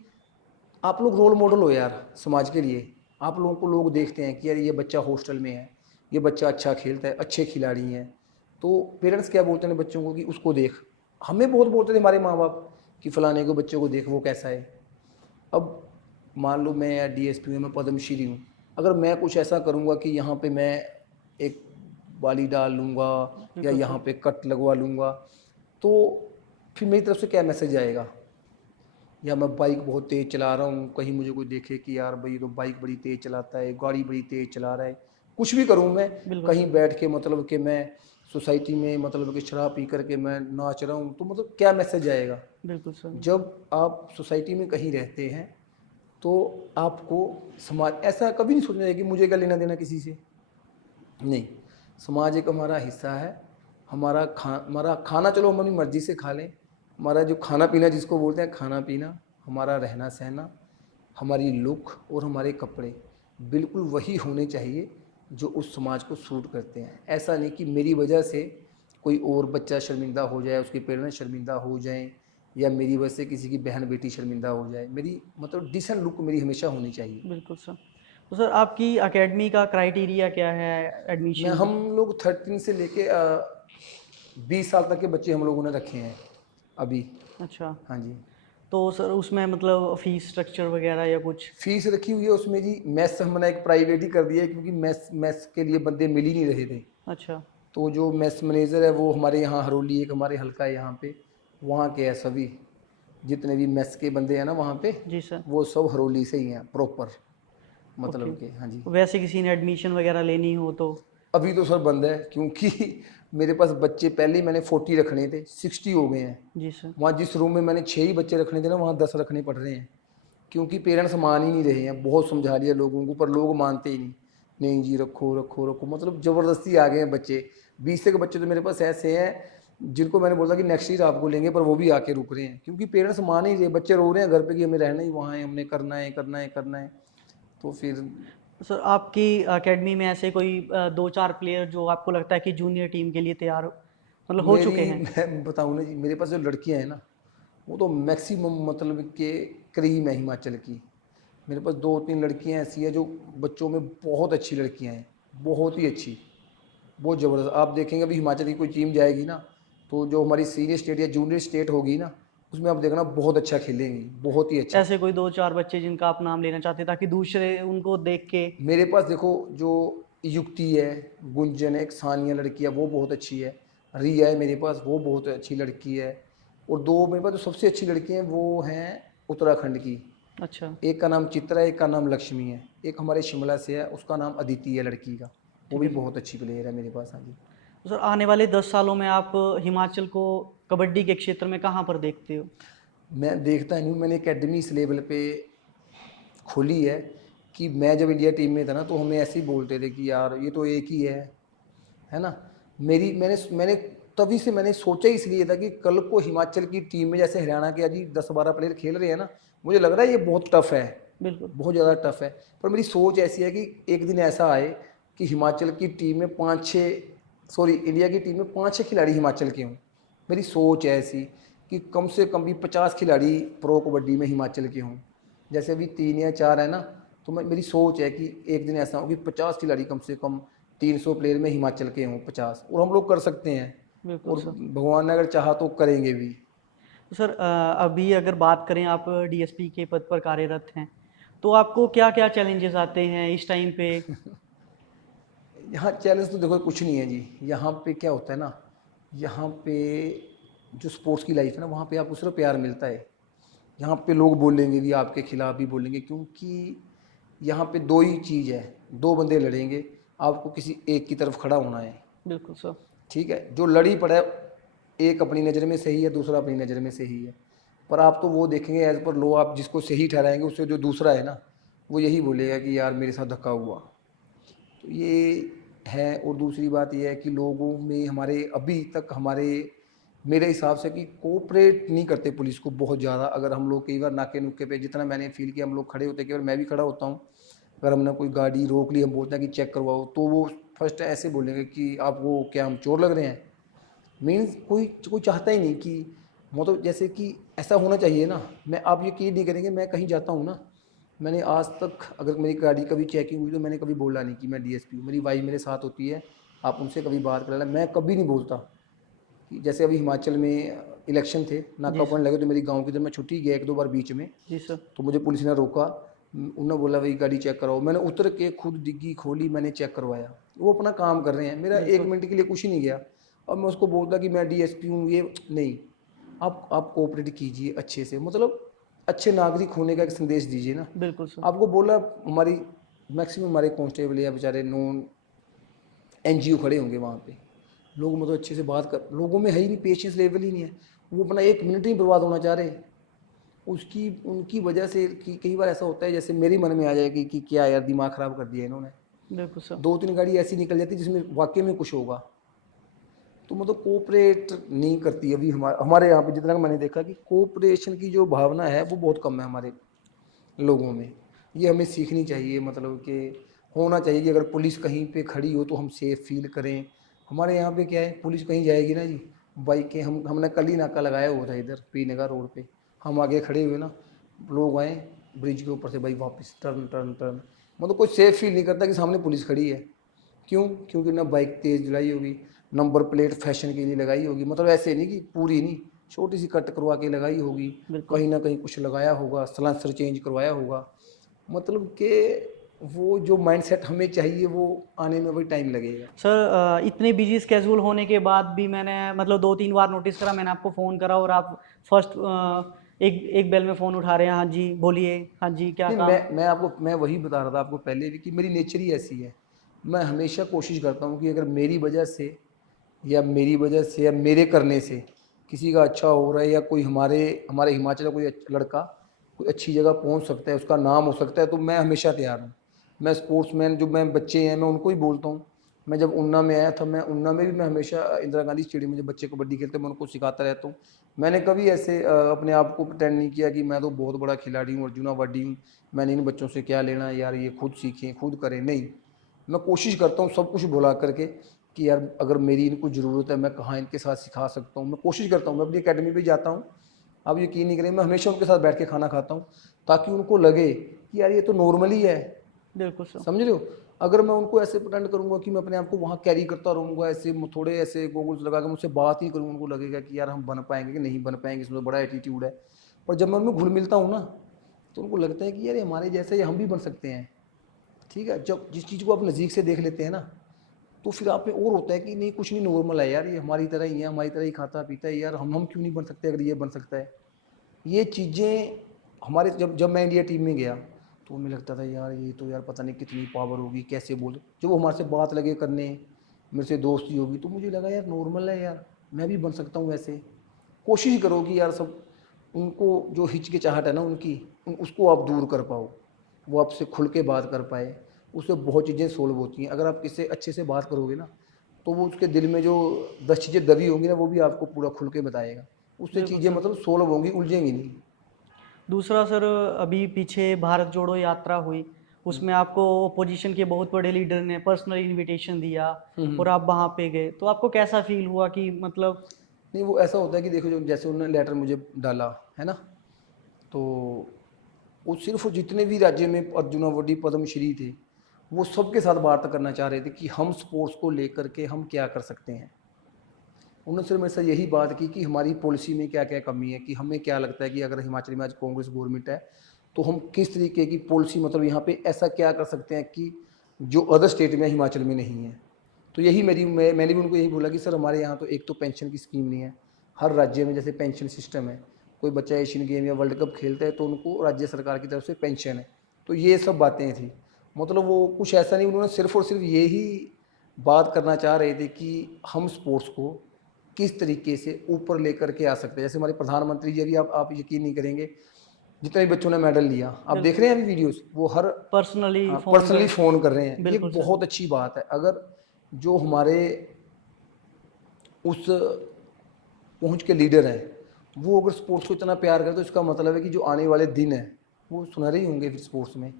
आप लोग रोल मॉडल हो यार समाज के लिए। आप लोगों को लोग देखते हैं कि यार ये बच्चा हॉस्टल में है, ये बच्चा अच्छा खेलता है, अच्छे खिलाड़ी हैं। तो पेरेंट्स क्या बोलते हैं बच्चों को कि उसको देख। हमें बहुत बोलते थे हमारे माँ बाप कि फलाने को बच्चे को देख, वो कैसा है। अब मान लो मैं या डीएसपी हूँ, मैं पद्मश्री हूँ, अगर मैं कुछ ऐसा करूँगा कि यहाँ पे मैं एक बाली डाल लूँगा या बिल्कुल यहाँ सर। पे कट लगवा लूँगा, तो फिर मेरी तरफ से क्या मैसेज आएगा। या मैं बाइक बहुत तेज़ चला रहा हूँ, कहीं मुझे कोई देखे कि यार भाई ये तो बाइक बड़ी तेज़ चलाता है, गाड़ी बड़ी तेज़ चला रहा है। कुछ भी करूँ मैं, बिल्कुल कहीं सर। बैठ के मतलब कि मैं सोसाइटी में मतलब कि शराब पी करके मैं नाच रहा हूँ, तो मतलब क्या मैसेज आएगा। बिल्कुल सर। बिल्कुल। जब आप सोसाइटी में कहीं रहते हैं तो आपको समाज, ऐसा कभी नहीं सोचना चाहिए कि मुझे क्या लेना देना किसी से। नहीं, समाज एक हमारा हिस्सा है। हमारा खाना चलो हम अपनी मर्जी से खा लें, हमारा जो खाना पीना जिसको बोलते हैं खाना पीना, हमारा रहना सहना, हमारी लुक और हमारे कपड़े बिल्कुल वही होने चाहिए जो उस समाज को सूट करते हैं। ऐसा नहीं कि मेरी वजह से कोई और बच्चा शर्मिंदा हो जाए, उसके पेरेंट्स शर्मिंदा हो जाएं, या मेरी वजह से किसी की बहन बेटी शर्मिंदा हो जाए। मेरी मतलब डिसेंट लुक मेरी हमेशा होनी चाहिए। बिल्कुल सर। तो सर, आपकी एकेडमी का क्राइटेरिया क्या है मैं एडमिशन? हम लोग 13 से लेके 20 साल तक के बच्चे हम लोगों ने रखे हैं अभी। अच्छा। हाँ जी। तो सर उसमें मतलब फीस स्ट्रक्चर वगैरह या कुछ? फीस रखी हुई है उसमें जी, मेस हमने एक प्राइवेट ही कर दिया है, क्योंकि मेस मेस के लिए बंदे मिल ही नहीं रहे थे। अच्छा। तो जो मेस मैनेजर है वो हमारे यहाँ हरोली, एक हमारे हल्का है यहाँ पे, वहाँ के हैं सभी। जितने भी मेस के बंदे हैं ना वहाँ पे, जी सर। वो सब हरोली से ही हैं प्रॉपर, ओके। मतलब के। हाँ जी। वैसे किसी ने एडमिशन वगैरह लेनी हो तो? अभी तो सर बंद है, क्योंकि मेरे पास बच्चे पहले ही मैंने 40 रखने थे, 60 हो गए हैं। जी सर। वहाँ जिस रूम में मैंने 6 ही बच्चे रखने थे ना, वहाँ 10 रखने पड़ रहे हैं, क्योंकि पेरेंट्स मान ही नहीं रहे हैं। बहुत समझा लिया लोगों को, पर लोग मानते ही नहीं। नहीं जी रखो रखो रखो, मतलब ज़बरदस्ती आ गए हैं बच्चे। 20 से के बच्चे तो मेरे पास ऐसे हैं जिनको मैंने बोला कि नेक्स्ट ईयर आपको लेंगे, पर वो भी आके रुक रहे हैं, क्योंकि पेरेंट्स मान ही रहे। बच्चे रो रहे हैं घर पे कि हमें रहना ही वहाँ है, हमने करना है करना है करना है। तो फिर सर आपकी एकेडमी में ऐसे कोई 2-4 प्लेयर जो आपको लगता है कि जूनियर टीम के लिए तैयार मतलब हो मेरी चुके हैं? मैं बताऊँ ना जी, मेरे पास जो लड़कियां हैं ना, वो तो मैक्सिमम मतलब के क्रीम है हिमाचल की। मेरे पास 2-3 लड़कियां ऐसी हैं जो बच्चों में बहुत अच्छी लड़कियां हैं, बहुत ही अच्छी, बहुत ज़बरदस्त। आप देखेंगे अभी हिमाचल की कोई टीम जाएगी ना, तो जो हमारी सीनियर स्टेट या जूनियर स्टेट होगी ना, उसमें आप देखना बहुत अच्छा खेलेंगी, बहुत ही अच्छा। ऐसे कोई 2-4 बच्चे जिनका आप नाम लेना चाहते हैं ताकि दूसरे उनको देख के। मेरे पास देखो जो युक्ति है, गुंजन है, एक सानिया लड़की है, वो बहुत अच्छी है। रिया है मेरे पास, वो बहुत अच्छी लड़की है। और दो मेरे पास जो सबसे अच्छी लड़की हैं वो हैं उत्तराखंड की। अच्छा। एक का नाम चित्रा है, एक का नाम लक्ष्मी है। एक हमारे शिमला से है, उसका नाम अदिति है लड़की का। वो ठीक भी है। बहुत अच्छी प्लेयर है मेरे पास। हाँ जी। तो सर आने वाले 10 सालों में आप हिमाचल को कबड्डी के क्षेत्र में कहाँ पर देखते हो? मैं देखता नहीं हूँ, मैंने एकेडमी इस लेवल पे खोली है कि मैं जब इंडिया टीम में था ना, तो हमें ऐसे ही बोलते थे कि यार ये तो एक ही है ना। मेरी मैंने मैंने तभी से मैंने सोचा ही इसलिए था कि कल को हिमाचल की टीम में जैसे हरियाणा के अभी 10-12 प्लेयर खेल रहे हैं ना, मुझे लग रहा है ये बहुत टफ है, बिल्कुल। बहुत ज़्यादा टफ है। पर मेरी सोच ऐसी है कि एक दिन ऐसा आए कि हिमाचल की टीम में 5-6, सॉरी इंडिया की टीम में 5-6 खिलाड़ी हिमाचल के हों। मेरी सोच है ऐसी कि कम से कम भी 50 खिलाड़ी प्रो कबड्डी में हिमाचल के हों। जैसे अभी 3 या 4 है ना, तो मेरी सोच है कि एक दिन ऐसा हो कि 50 खिलाड़ी कम से कम, 300 प्लेयर में हिमाचल के हों 50, और हम लोग कर सकते हैं। बिल्कुल और सर। भगवान ने अगर चाहा तो करेंगे भी। तो सर अभी अगर बात करें आप डीएसपी के पद पर कार्यरत हैं, तो आपको क्या-क्या चैलेंजेस आते हैं इस टाइम पे? यहाँ चैलेंज तो देखो कुछ नहीं है जी। यहाँ पे क्या होता है ना, यहाँ पे जो स्पोर्ट्स की लाइफ है ना, वहाँ पे आपको सिर्फ प्यार मिलता है। यहाँ पे लोग बोलेंगे भी, आपके खिलाफ भी बोलेंगे, क्योंकि यहाँ पे दो ही चीज़ है, दो बंदे लड़ेंगे, आपको किसी एक की तरफ खड़ा होना है। बिल्कुल सर। ठीक है, जो लड़ी पड़ा है, एक अपनी नज़र में सही है, दूसरा अपनी नज़र में सही है। पर आप तो वो देखेंगे एज पर लो, आप जिसको सही ठहराएंगे उससे जो दूसरा है ना, वो यही बोलेगा कि यार मेरे साथ धक्का हुआ। तो ये है। और दूसरी बात ये है कि लोगों में हमारे अभी तक हमारे, मेरे हिसाब से कि कोऑपरेट नहीं करते पुलिस को बहुत ज़्यादा। अगर हम लोग कई बार नाके नुक्के पे, जितना मैंने फील किया, हम लोग खड़े होते, कई बार मैं भी खड़ा होता हूँ, अगर हमने कोई गाड़ी रोक ली, हम बोलते हैं कि चेक करवाओ, तो वो फर्स्ट ऐसे बोलेंगे कि आप वो क्या, हम चोर लग रहे हैं। मीन्स कोई कोई चाहता ही नहीं कि, मतलब जैसे कि ऐसा होना चाहिए ना। मैं, आप यकीन नहीं करेंगे, मैं कहीं जाता हूँ ना, मैंने आज तक अगर मेरी गाड़ी कभी चेकिंग हुई तो मैंने कभी बोला नहीं कि मैं डीएसपी हूँ। मेरी वाइफ मेरे साथ होती है, आप उनसे कभी बात कर लेना, मैं कभी नहीं बोलता। कि जैसे अभी हिमाचल में इलेक्शन थे, नाका जी सर। पॉइंट लगे, तो मेरी गांव की तरफ मैं छुट्टी गया 1-2 बार बीच में, जी सर। तो मुझे पुलिस ने रोका। उन्होंने बोला भाई गाड़ी चेक कराओ, मैंने उतर के खुद डिग्गी खोली, मैंने चेक करवाया। वो अपना काम कर रहे हैं, मेरा एक बिल्कुल। मिनट के लिए कुछ ही नहीं गया। अब मैं उसको बोलता कि मैं डीएसपी हूँ, ये नहीं। आप कोऑपरेट कीजिए अच्छे से, मतलब अच्छे नागरिक होने का एक संदेश दीजिए ना। बिल्कुल सर। आपको बोला, हमारी मैक्सिमम हमारे कांस्टेबल या बेचारे नॉन एनजीओ खड़े होंगे वहाँ पे, लोग मतलब अच्छे से बात कर, लोगों में है ही नहीं, पेशेंस लेवल ही नहीं है। वो अपना एक मिनट नहीं बर्बाद होना चाह रहे, उसकी उनकी वजह से कि कई बार ऐसा होता है जैसे मेरे मन में आ जाए कि क्या यार दिमाग ख़राब कर दिया इन्होंने। बिल्कुल सर। 2-3 गाड़ी ऐसी निकल जाती जिसमें वाकई में कुछ होगा। तो मतलब कोऑपरेट नहीं करती अभी हमारे हमारे यहाँ पे, जितना कि मैंने देखा कि कोऑपरेशन की जो भावना है वो बहुत कम है हमारे लोगों में। ये हमें सीखनी चाहिए, मतलब कि होना चाहिए कि अगर पुलिस कहीं पे खड़ी हो तो हम सेफ फील करें। हमारे यहाँ पे क्या है, पुलिस कहीं जाएगी ना जी, बाइकें, हमने कल ही नाका लगाया हुआ था इधर पीनगर रोड पे, हम आगे खड़े हुए ना, लोग आए ब्रिज के ऊपर से, भाई वापस टर्न टर्न टर्न, मतलब कोई सेफ फील नहीं करता कि सामने पुलिस खड़ी है। क्यों? क्योंकि ना बाइक तेज़ चलाई होगी, नंबर प्लेट फैशन के लिए लगाई होगी, मतलब ऐसे नहीं कि पूरी नहीं, छोटी सी कट करवा के लगाई होगी, बिल्कुल। कहीं ना कहीं कुछ लगाया होगा, सलांसर चेंज करवाया होगा। मतलब कि वो जो माइंडसेट हमें चाहिए वो आने में वही टाइम लगेगा। सर इतने बिजी स्केड्यूल होने के बाद भी मैंने मतलब 2-3 बार नोटिस करा, मैंने आपको फ़ोन करा और आप फर्स्ट एक एक बेल में फ़ोन उठा रहे हैं। हाँ जी, बोलिए। हाँ जी, क्या नहीं, काम? मैं वही बता रहा था आपको पहले भी कि मेरी नेचर ही ऐसी है। मैं हमेशा कोशिश करता हूँ कि अगर मेरी वजह से या मेरे करने से किसी का अच्छा हो रहा है, या कोई हमारे हमारे हिमाचल का कोई लड़का कोई अच्छी जगह पहुँच सकता है, उसका नाम हो सकता है, तो मैं हमेशा तैयार हूँ। मैं स्पोर्ट्समैन जो मैं बच्चे हैं, मैं उनको ही बोलता हूँ मैं जब उन्ना में आया था, मैं उन्ना में भी मैं हमेशा इंदिरा गांधी स्टेडियम में जब बच्चे कबड्डी खेलते हैं मैं उनको सिखाता रहता हूँ। मैंने कभी ऐसे अपने आप को प्रेटेंड नहीं किया कि मैं तो बहुत बड़ा खिलाड़ी हूँ, अर्जुना वाडी हूँ, मैंने इन बच्चों से क्या लेना है यार, ये खुद सीखें खुद करें। नहीं, मैं कोशिश करता हूँ सब कुछ भुला करके कि यार अगर मेरी इनको ज़रूरत है मैं कहाँ इनके साथ सिखा सकता हूँ। मैं कोशिश करता हूँ, मैं अपनी अकेडमी पे जाता हूँ, आप यकीन नहीं करेंगे मैं हमेशा उनके साथ बैठ के खाना खाता हूँ ताकि उनको लगे कि यार ये तो नॉर्मल ही है। बिल्कुल सर। समझ रहे हो? अगर मैं उनको ऐसे प्रेटेंड करूंगा कि मैं अपने आप को वहाँ कैरी करता रहूँगा, ऐसे थोड़े ऐसे गोगल्स लगा के मुझसे बात ही करूँगा, उनको लगेगा कि यार हम बन पाएंगे कि नहीं बन पाएंगे, इसमें तो बड़ा एटीट्यूड है। पर जब मैं उनमें घुल मिलता हूँ ना तो उनको लगता है कि यार ये हमारे जैसे ही हम भी बन सकते हैं। ठीक है, जब जिस चीज़ को आप नज़दीक से देख लेते हैं ना तो फिर आप में और होता है कि नहीं कुछ नहीं, नॉर्मल है यार, ये हमारी तरह ही है, हमारी तरह ही खाता पीता है यार, हम क्यों नहीं बन सकते अगर ये बन सकता है। ये चीज़ें हमारे जब जब मैं इंडिया टीम में गया तो मुझे लगता था यार ये तो यार पता नहीं कितनी पावर होगी, कैसे बोल, जब वो हमारे से बात लगे करने, मेरे से दोस्ती होगी तो मुझे लगा यार नॉर्मल है यार, मैं भी बन सकता हूँ वैसे। कोशिश करो कि यार सब उनको जो हिचकिचाहट है ना उनकी उसको आप दूर कर पाओ, वो आपसे खुल के बात कर पाए, उससे बहुत चीज़ें सोल्व होती हैं। अगर आप किसी से अच्छे से बात करोगे ना तो वो उसके दिल में जो 10 चीज़ें दबी होंगी ना वो भी आपको पूरा खुल के बताएगा, उससे बिल्कुल चीज़ें सर। मतलब सोल्व होंगी, उलझेंगी नहीं। दूसरा सर, अभी पीछे भारत जोड़ो यात्रा हुई, उसमें आपको ओपोजिशन के बहुत बड़े लीडर ने पर्सनल इनविटेशन दिया और आप वहाँ पे गए, तो आपको कैसा फील हुआ कि मतलब। नहीं, वो ऐसा होता है कि देखो जो जैसे उन्होंने लेटर मुझे डाला है ना, तो वो सिर्फ जितने भी राज्य में अर्जुन अवार्डी पद्मश्री थे वो सबके साथ वार्ता करना चाह रहे थे कि हम स्पोर्ट्स को लेकर के हम क्या कर सकते हैं। उन्होंने सिर्फ मेरे से यही बात की कि हमारी पॉलिसी में क्या क्या कमी है, कि हमें क्या लगता है कि अगर हिमाचल में आज कांग्रेस गवर्नमेंट है तो हम किस तरीके की पॉलिसी मतलब यहाँ पे ऐसा क्या कर सकते हैं कि जो अदर स्टेट में हिमाचल में नहीं है। तो यही मैंने भी उनको यही बोला कि सर हमारे यहाँ तो एक तो पेंशन की स्कीम नहीं है, हर राज्य में जैसे पेंशन सिस्टम है, कोई बच्चा एशियन गेम या वर्ल्ड कप खेलता है तो उनको राज्य सरकार की तरफ से पेंशन है। तो ये सब बातें थी, मतलब वो कुछ ऐसा नहीं, उन्होंने सिर्फ और सिर्फ यही बात करना चाह रहे थे कि हम स्पोर्ट्स को किस तरीके से ऊपर लेकर के आ सकते हैं। जैसे हमारे प्रधानमंत्री जी, अभी आप यकीन नहीं करेंगे जितने भी बच्चों ने मेडल लिया, आप देख रहे हैं अभी वीडियोस, वो हर पर्सनली फ़ोन पर्सनली कर। फ़ोन कर रहे हैं। ये बिल्कुल सर। बहुत अच्छी बात है। अगर जो हमारे उस पहुंच के लीडर हैं वो अगर स्पोर्ट्स को इतना प्यार करें तो इसका मतलब है कि जो आने वाले दिन हैं वो सुनहरे ही होंगे फिर स्पोर्ट्स में।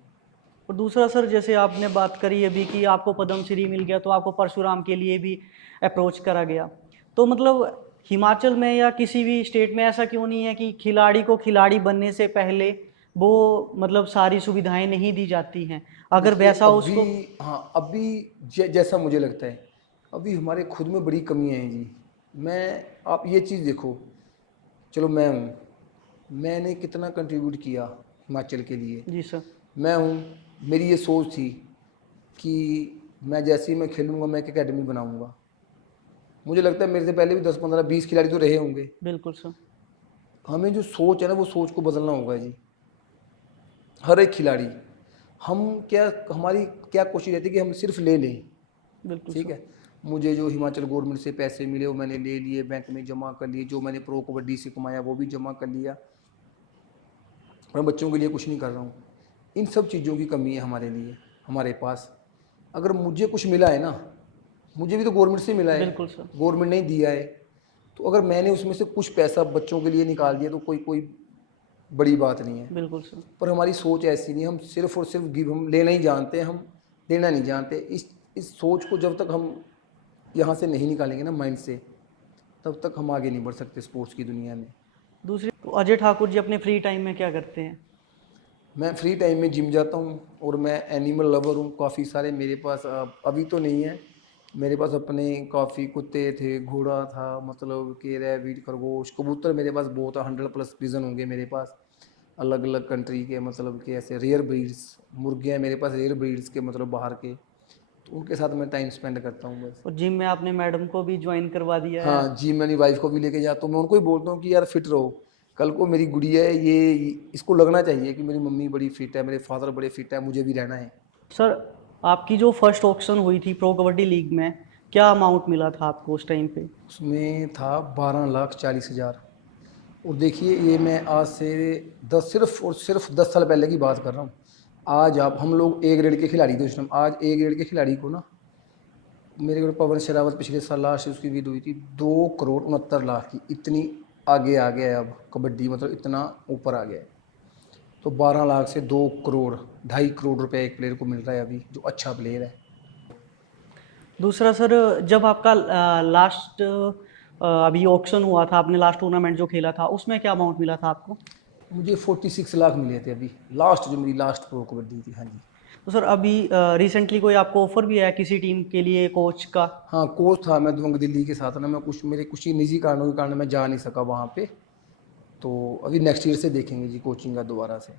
और दूसरा सर, जैसे आपने बात करी अभी कि आपको पद्म श्री मिल गया तो आपको परशुराम के लिए भी अप्रोच करा गया, तो मतलब हिमाचल में या किसी भी स्टेट में ऐसा क्यों नहीं है कि खिलाड़ी को खिलाड़ी बनने से पहले वो मतलब सारी सुविधाएं नहीं दी जाती हैं, अगर देखिए वैसा अभी, उसको। हाँ अभी जैसा मुझे लगता है अभी हमारे खुद में बड़ी कमियां हैं जी। मैं आप ये चीज़ देखो, चलो मैं हूँ, मैंने कितना कंट्रीब्यूट किया हिमाचल के लिए। जी सर। मैं हूँ, मेरी ये सोच थी कि मैं जैसे ही मैं खेलूँगा मैं एक एकेडमी बनाऊँगा। मुझे लगता है मेरे से पहले भी 10 15 20 खिलाड़ी तो रहे होंगे। बिल्कुल सर। हमें जो सोच है ना वो सोच को बदलना होगा जी। हर एक खिलाड़ी, हम क्या, हमारी क्या कोशिश रहती है कि हम सिर्फ ले लें। बिल्कुल ठीक सर। है, मुझे जो हिमाचल गवर्नमेंट से पैसे मिले वो मैंने ले लिए, बैंक में जमा कर लिए, जो मैंने प्रो कबड्डी से कमाया वो भी जमा कर लिया। मैं बच्चों के लिए कुछ नहीं कर रहा हूँ। इन सब चीज़ों की कमी है हमारे लिए, हमारे पास। अगर मुझे कुछ मिला है ना, मुझे भी तो गवर्नमेंट से मिला है, बिल्कुल सर। गवर्नमेंट ने ही दिया है। तो अगर मैंने उसमें से कुछ पैसा बच्चों के लिए निकाल दिया तो कोई कोई बड़ी बात नहीं है। बिल्कुल सर। पर हमारी सोच ऐसी नहीं, हम सिर्फ और सिर्फ गिव, हम लेना ही जानते हैं, हम देना नहीं जानते। इस सोच को जब तक हम यहाँ से नहीं निकालेंगे ना माइंड से, तब तक हम आगे नहीं बढ़ सकते स्पोर्ट्स की दुनिया में। दूसरी, तो अजय ठाकुर जी अपने फ्री टाइम में क्या करते हैं? मैं फ्री टाइम में जिम जाता हूँ और मैं एनिमल लवर हूँ। काफ़ी सारे मेरे पास अभी तो नहीं है, मेरे पास अपने काफ़ी कुत्ते थे, घोड़ा था, मतलब कि रैबिट, खरगोश, कबूतर मेरे पास बहुत है, 100+ पिजन होंगे मेरे पास, अलग अलग कंट्री के, मतलब कि ऐसे रेयर ब्रीड्स मुर्गे हैं मेरे पास, रेयर ब्रीड्स के, मतलब बाहर के। तो उनके साथ मैं टाइम स्पेंड करता हूँ बस। और जिम में आपने मैडम को भी ज्वाइन करवा दिया है? हाँ जी, मेरी वाइफ को भी लेके जाता हूँ, मैं उनको ही बोलता हूँ कि यार फिट रहो। कल को मेरी गुड़िया है, ये इसको लगना चाहिए कि मेरी मम्मी बड़ी फिट है, मेरे फादर बड़े फिट है, मुझे भी रहना है। सर, आपकी जो फर्स्ट ऑक्शन हुई थी प्रो कबड्डी लीग में, क्या अमाउंट मिला था आपको उस टाइम पे? उसमें था 12,40,000। और देखिए ये मैं आज से 10 सिर्फ और सिर्फ 10 साल पहले की बात कर रहा हूँ। आज आप हम लोग ए ग्रेड के खिलाड़ी थे उस टाइम, आज ए ग्रेड के खिलाड़ी को ना मेरे को पवन शेरावत पिछले साल लास्ट उसकी वीडियो हुई थी, 2 करोड़ 69 लाख की, इतनी आगे आ गया है अब कबड्डी, मतलब इतना ऊपर आ गया है। तो 12 लाख से 2 करोड़, 2.5 करोड़ रुपए एक प्लेयर को मिल रहा है अभी, जो अच्छा प्लेयर है। दूसरा सर, जब आपका लास्ट अभी ऑक्शन हुआ था, आपने लास्ट टूर्नामेंट जो खेला था उसमें क्या अमाउंट मिला था आपको? मुझे 46 लाख मिले थे अभी, लास्ट जो मेरी लास्ट प्रो कबड्डी थी। हाँ जी। तो सर अभी रिसेंटली कोई आपको ऑफर भी आया किसी टीम के लिए कोच का? हाँ, कोच था मैं दुबंग दिल्ली के साथ ना, मैं कुछ मेरे कुछ ही निजी कारणों के कारण मैं जा नहीं सका वहाँ पे। तो अभी नेक्स्ट ईयर से देखेंगे जी कोचिंग का दोबारा से।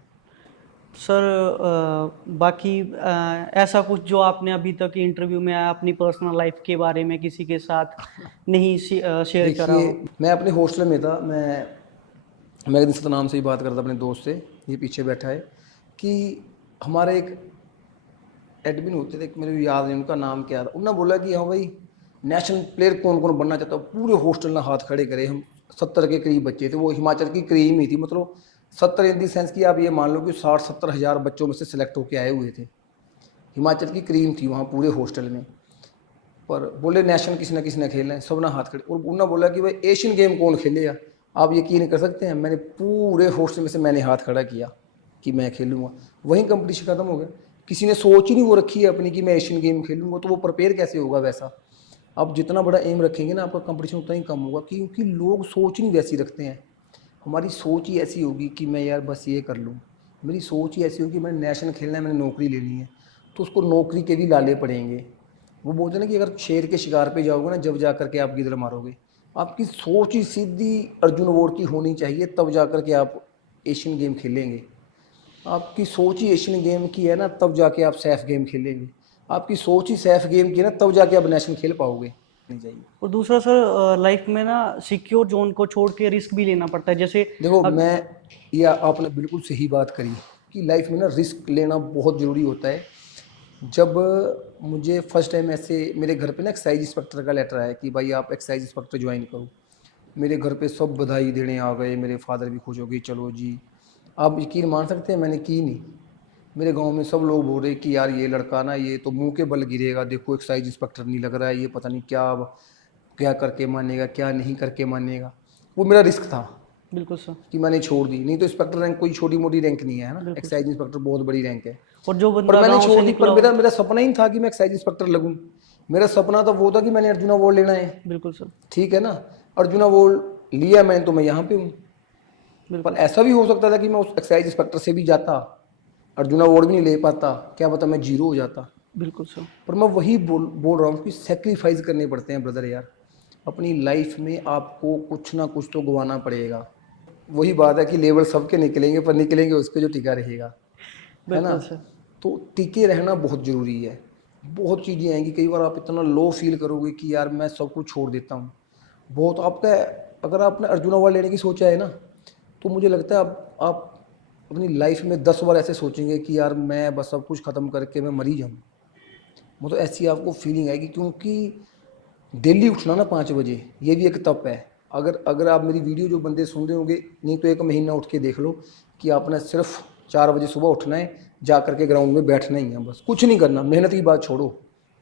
सर बाकी ऐसा कुछ जो आपने अभी तक इंटरव्यू में अपनी पर्सनल लाइफ के बारे में किसी के साथ नहीं शेयर करा देखिए, हो? मैं अपने हॉस्टल में था, मैं एक दिन सतनाम से ही बात करता था अपने दोस्त से, ये पीछे बैठा है, कि हमारे एक एडमिन होते थे, मेरे को याद नहीं उनका नाम क्या था, उन्होंने बोला कि हाँ भाई नेशनल प्लेयर कौन कौन बनना चाहता है। पूरे हॉस्टल ने हाथ खड़े करे, हम 70 के करीब बच्चे थे, वो हिमाचल की क्रीम ही थी, मतलब 70 इन दी सेंस की आप ये मान लो कि 60-70 हज़ार बच्चों में से सिलेक्ट होकर आए हुए थे। हिमाचल की क्रीम थी वहाँ पूरे हॉस्टल में। पर बोले नेशनल किसी ने खेलना है, सब ना हाथ खड़े। और उन्होंने बोला कि भाई एशियन गेम कौन खेलेगा। आप यकीन कर सकते हैं, मैंने पूरे हॉस्टल में से मैंने हाथ खड़ा किया कि मैं खेलूँगा। वहीं कंपटीशन ख़त्म हो गया। किसी ने सोच ही नहीं वो रखी है अपनी कि मैं एशियन गेम खेलूँगा, तो वो प्रिपेयर कैसे होगा वैसा। आप जितना बड़ा एम रखेंगे ना, आपका कंपटीशन उतना ही कम होगा, क्योंकि लोग सोच नहीं वैसी रखते हैं। हमारी सोच ही ऐसी होगी कि मैं यार बस ये कर लूँ। मेरी सोच ही ऐसी होगी कि मैंने नेशनल खेलना है, मैंने नौकरी लेनी है, तो उसको नौकरी के भी लाले पड़ेंगे। वो बोलते हैं ना कि अगर शेर के शिकार पे जाओगे ना, जब जा कर के आप गिदड़ मारोगे। आपकी सोच ही सीधी अर्जुन अवार्ड की होनी चाहिए, तब जा कर के आप एशियन गेम खेलेंगे। आपकी सोच ही एशियन गेम की है ना, तब जाके आप सैफ गेम खेलेंगे। आपकी सोच ही सैफ गेम की है ना, तब जाके आप नेशनल खेल पाओगे। नहीं चाहिए। और दूसरा सर, लाइफ में ना सिक्योर जोन को छोड़ के रिस्क भी लेना पड़ता है, जैसे देखो, अब मैं ये आपने बिल्कुल सही बात करी कि लाइफ में ना रिस्क लेना बहुत ज़रूरी होता है। जब मुझे फर्स्ट टाइम ऐसे मेरे घर पे ना एक्साइज इंस्पेक्टर का लेटर आया कि भाई आप एक्साइज इंस्पेक्टर ज्वाइन करो, मेरे घर पे सब बधाई देने आ गए, मेरे फादर भी खुश हो गए, चलो जी। आप यकीन मान सकते हैं, मैंने की नहीं। मेरे गांव में सब लोग बोल रहे कि यार ये लड़का ना, ये तो मुंह के बल गिरेगा, देखो एक्साइज इंस्पेक्टर नहीं लग रहा है, ये पता नहीं क्या क्या करके मानेगा, क्या नहीं करके मानेगा। वो मेरा रिस्क था बिल्कुल सर। कि मैंने छोड़ दी। नहीं तो इंस्पेक्टर रैंक कोई छोटी मोटी रैंक नहीं है ना, बिल्कुल एक्साइज सर। इंस्पेक्टर बहुत बड़ी रैंक है। और जो पर बंदा मैंने गांव से छोड़ दी। पर निकला मेरा हो। मेरा सपना ही नहीं था कि मैं एक्साइज इंस्पेक्टर लगूं। मेरा सपना तो वो था कि मैंने अर्जुन अवार्ड लेना है। बिल्कुल सर। ठीक है ना, अर्जुन अवार्ड लिया मैंने, तो मैं यहाँ पे हूँ। पर बिल्कुल सर। ऐसा भी हो सकता था कि मैं उस एक्साइज इंस्पेक्टर से भी जाता, अर्जुन अवार्ड भी नहीं ले पाता, क्या पता मैं जीरो हो जाता। बिल्कुल सर। पर मैं वही बोल रहा हूँ कि सेक्रीफाइस करने पड़ते हैं ब्रदर यार। अपनी लाइफ में आपको कुछ ना कुछ तो गंवाना पड़ेगा। वही बात है कि लेवल सबके निकलेंगे, पर निकलेंगे उसके जो टिका रहेगा, है ना। बिल्कुल सर। तो टिके रहना बहुत ज़रूरी है। बहुत चीज़ें आएंगी, कई बार आप इतना लो फील करोगे कि यार मैं सब कुछ छोड़ देता हूँ। बहुत आपका, अगर आपने अर्जुन अवार्ड लेने की सोचा है ना, तो मुझे लगता है आप अपनी लाइफ में 10 बार ऐसे सोचेंगे कि यार मैं बस सब कुछ ख़त्म करके मैं मर ही जाऊँ। मतलब ऐसी आपको फीलिंग आएगी, क्योंकि डेली उठना ना 5 बजे, ये भी एक तप है। अगर अगर आप मेरी वीडियो जो बंदे सुन रहे होंगे, नहीं तो एक महीना उठ के देख लो कि आपने सिर्फ 4 बजे सुबह उठना है, जा करके ग्राउंड में बैठना ही है, बस कुछ नहीं करना। मेहनत की बात छोड़ो,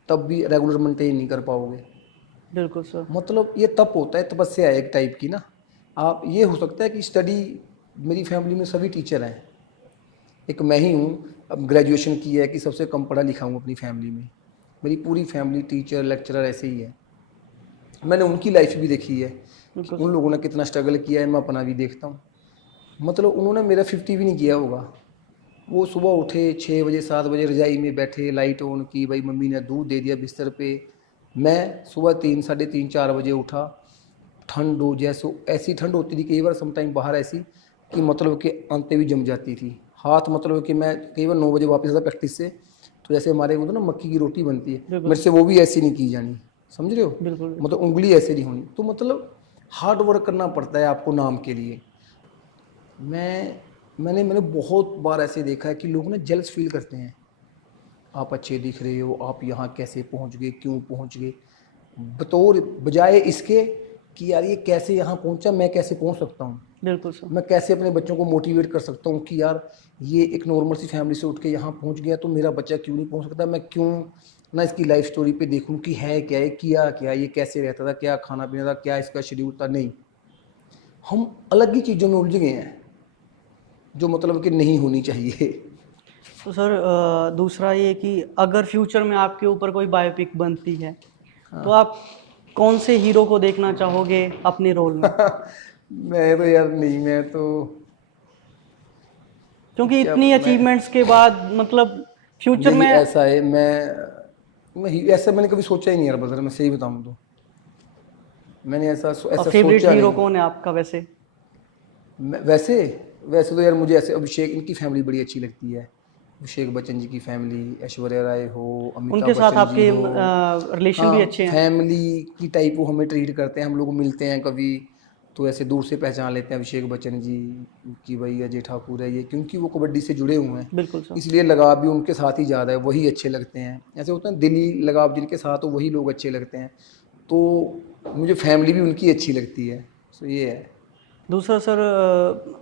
तब भी रेगुलर मेंटेन नहीं कर पाओगे। बिल्कुल सर। मतलब ये तप होता है, तपस्या है एक टाइप की ना। आप ये हो सकता है कि स्टडी, मेरी फैमिली में सभी टीचर हैं, एक मैं ही हूँ अब ग्रेजुएशन की है कि सबसे कम पढ़ा लिखा हूँ अपनी फैमिली में। मेरी पूरी फैमिली टीचर लेक्चरर ऐसे ही है। मैंने उनकी लाइफ भी देखी है कि बिल्कुल उन सर। लोगों ने कितना स्ट्रगल किया है, मैं अपना भी देखता हूँ। मतलब उन्होंने मेरा 50 भी नहीं किया होगा। वो सुबह उठे 6 बजे 7 बजे, रजाई में बैठे, लाइट ऑन की, भाई मम्मी ने दूध दे दिया बिस्तर पे। मैं सुबह 3 साढ़े 3 4 बजे उठा, ठंड हो जैसो, ऐसी ठंड होती थी कई बार समटाइम बाहर ऐसी कि मतलब कि आंतें भी जम जाती थी हाथ। मतलब कि मैं कई बार 9 बजे वापस आता प्रैक्टिस से, तो जैसे हमारे वो तो ना मक्की की रोटी बनती है, बिल्कुल मेरे से वो भी ऐसी नहीं की जानी, समझ रहे हो। बिल्कुल। बिल्कुल। मतलब उंगली ऐसे नहीं होनी। तो मतलब हार्ड वर्क करना पड़ता है आपको नाम के लिए। मैंने बहुत बार ऐसे देखा है कि लोग ना जेलस फील करते हैं, आप अच्छे दिख रहे हो, आप यहाँ कैसे पहुँच गए, क्यों पहुँच गए, बतौर बजाय इसके कि यार ये कैसे यहाँ पहुँचा, मैं कैसे पहुँच सकता हूँ। बिल्कुल सर। मैं कैसे अपने बच्चों को मोटिवेट कर सकता हूँ कि यार ये एक नॉर्मल सी फैमिली से उठ के यहाँ पहुँच गया, तो मेरा बच्चा क्यों नहीं पहुँच सकता, मैं क्यों ना इसकी लाइफ स्टोरी पे देखूं कि है क्या, ये किया क्या, ये कैसे रहता था, क्या खाना पीना था, क्या इसका शेड्यूल था। नहीं, हम अलग ही चीज़ों में उलझ गए हैं जो मतलब कि नहीं होनी चाहिए। तो सर दूसरा ये कि अगर फ्यूचर में आपके ऊपर कोई बायोपिक बनती है तो आप कौन से हीरो को देखना चाहोगे अपने रोल में? मैं तो यार नहीं, मैं तो क्योंकि क्या इतनी मैं अचीवमेंट्स के बाद मतलब फ्यूचर देखिए में ऐसा है, ऐसा मैंने कभी सोचा ही नहीं यार ब्रदर, मैं सही बताऊं तो मैंने ऐसा फेवरेट सोचा हीरो नहीं। कौन है आपका वैसे? वैसे वैसे तो यार मुझे ऐसे अभिषेक, इनकी फैमिली बड़ी अच्छी लगती है। अभिषेक बच्चन जी की फैमिली, ऐश्वर्या राय हो, उनके अमिताभ साथ बच्चन जी आपके हो। रिलेशन भी हाँ, अच्छे हैं? फैमिली की टाइप वो हमें ट्रीट करते हैं, हम लोग मिलते हैं कभी तो ऐसे दूर से पहचान लेते हैं अभिषेक बच्चन जी कि भाई अजय ठाकुर है ये, क्योंकि वो कबड्डी से जुड़े हुए हैं, बिल्कुल सर। इसलिए लगाव भी उनके साथ ही ज़्यादा है, वही अच्छे लगते हैं। ऐसे होता है दिली लगाव जिनके साथ हो वही लोग अच्छे लगते हैं, तो मुझे फैमिली भी उनकी अच्छी लगती है। तो ये है। दूसरा सर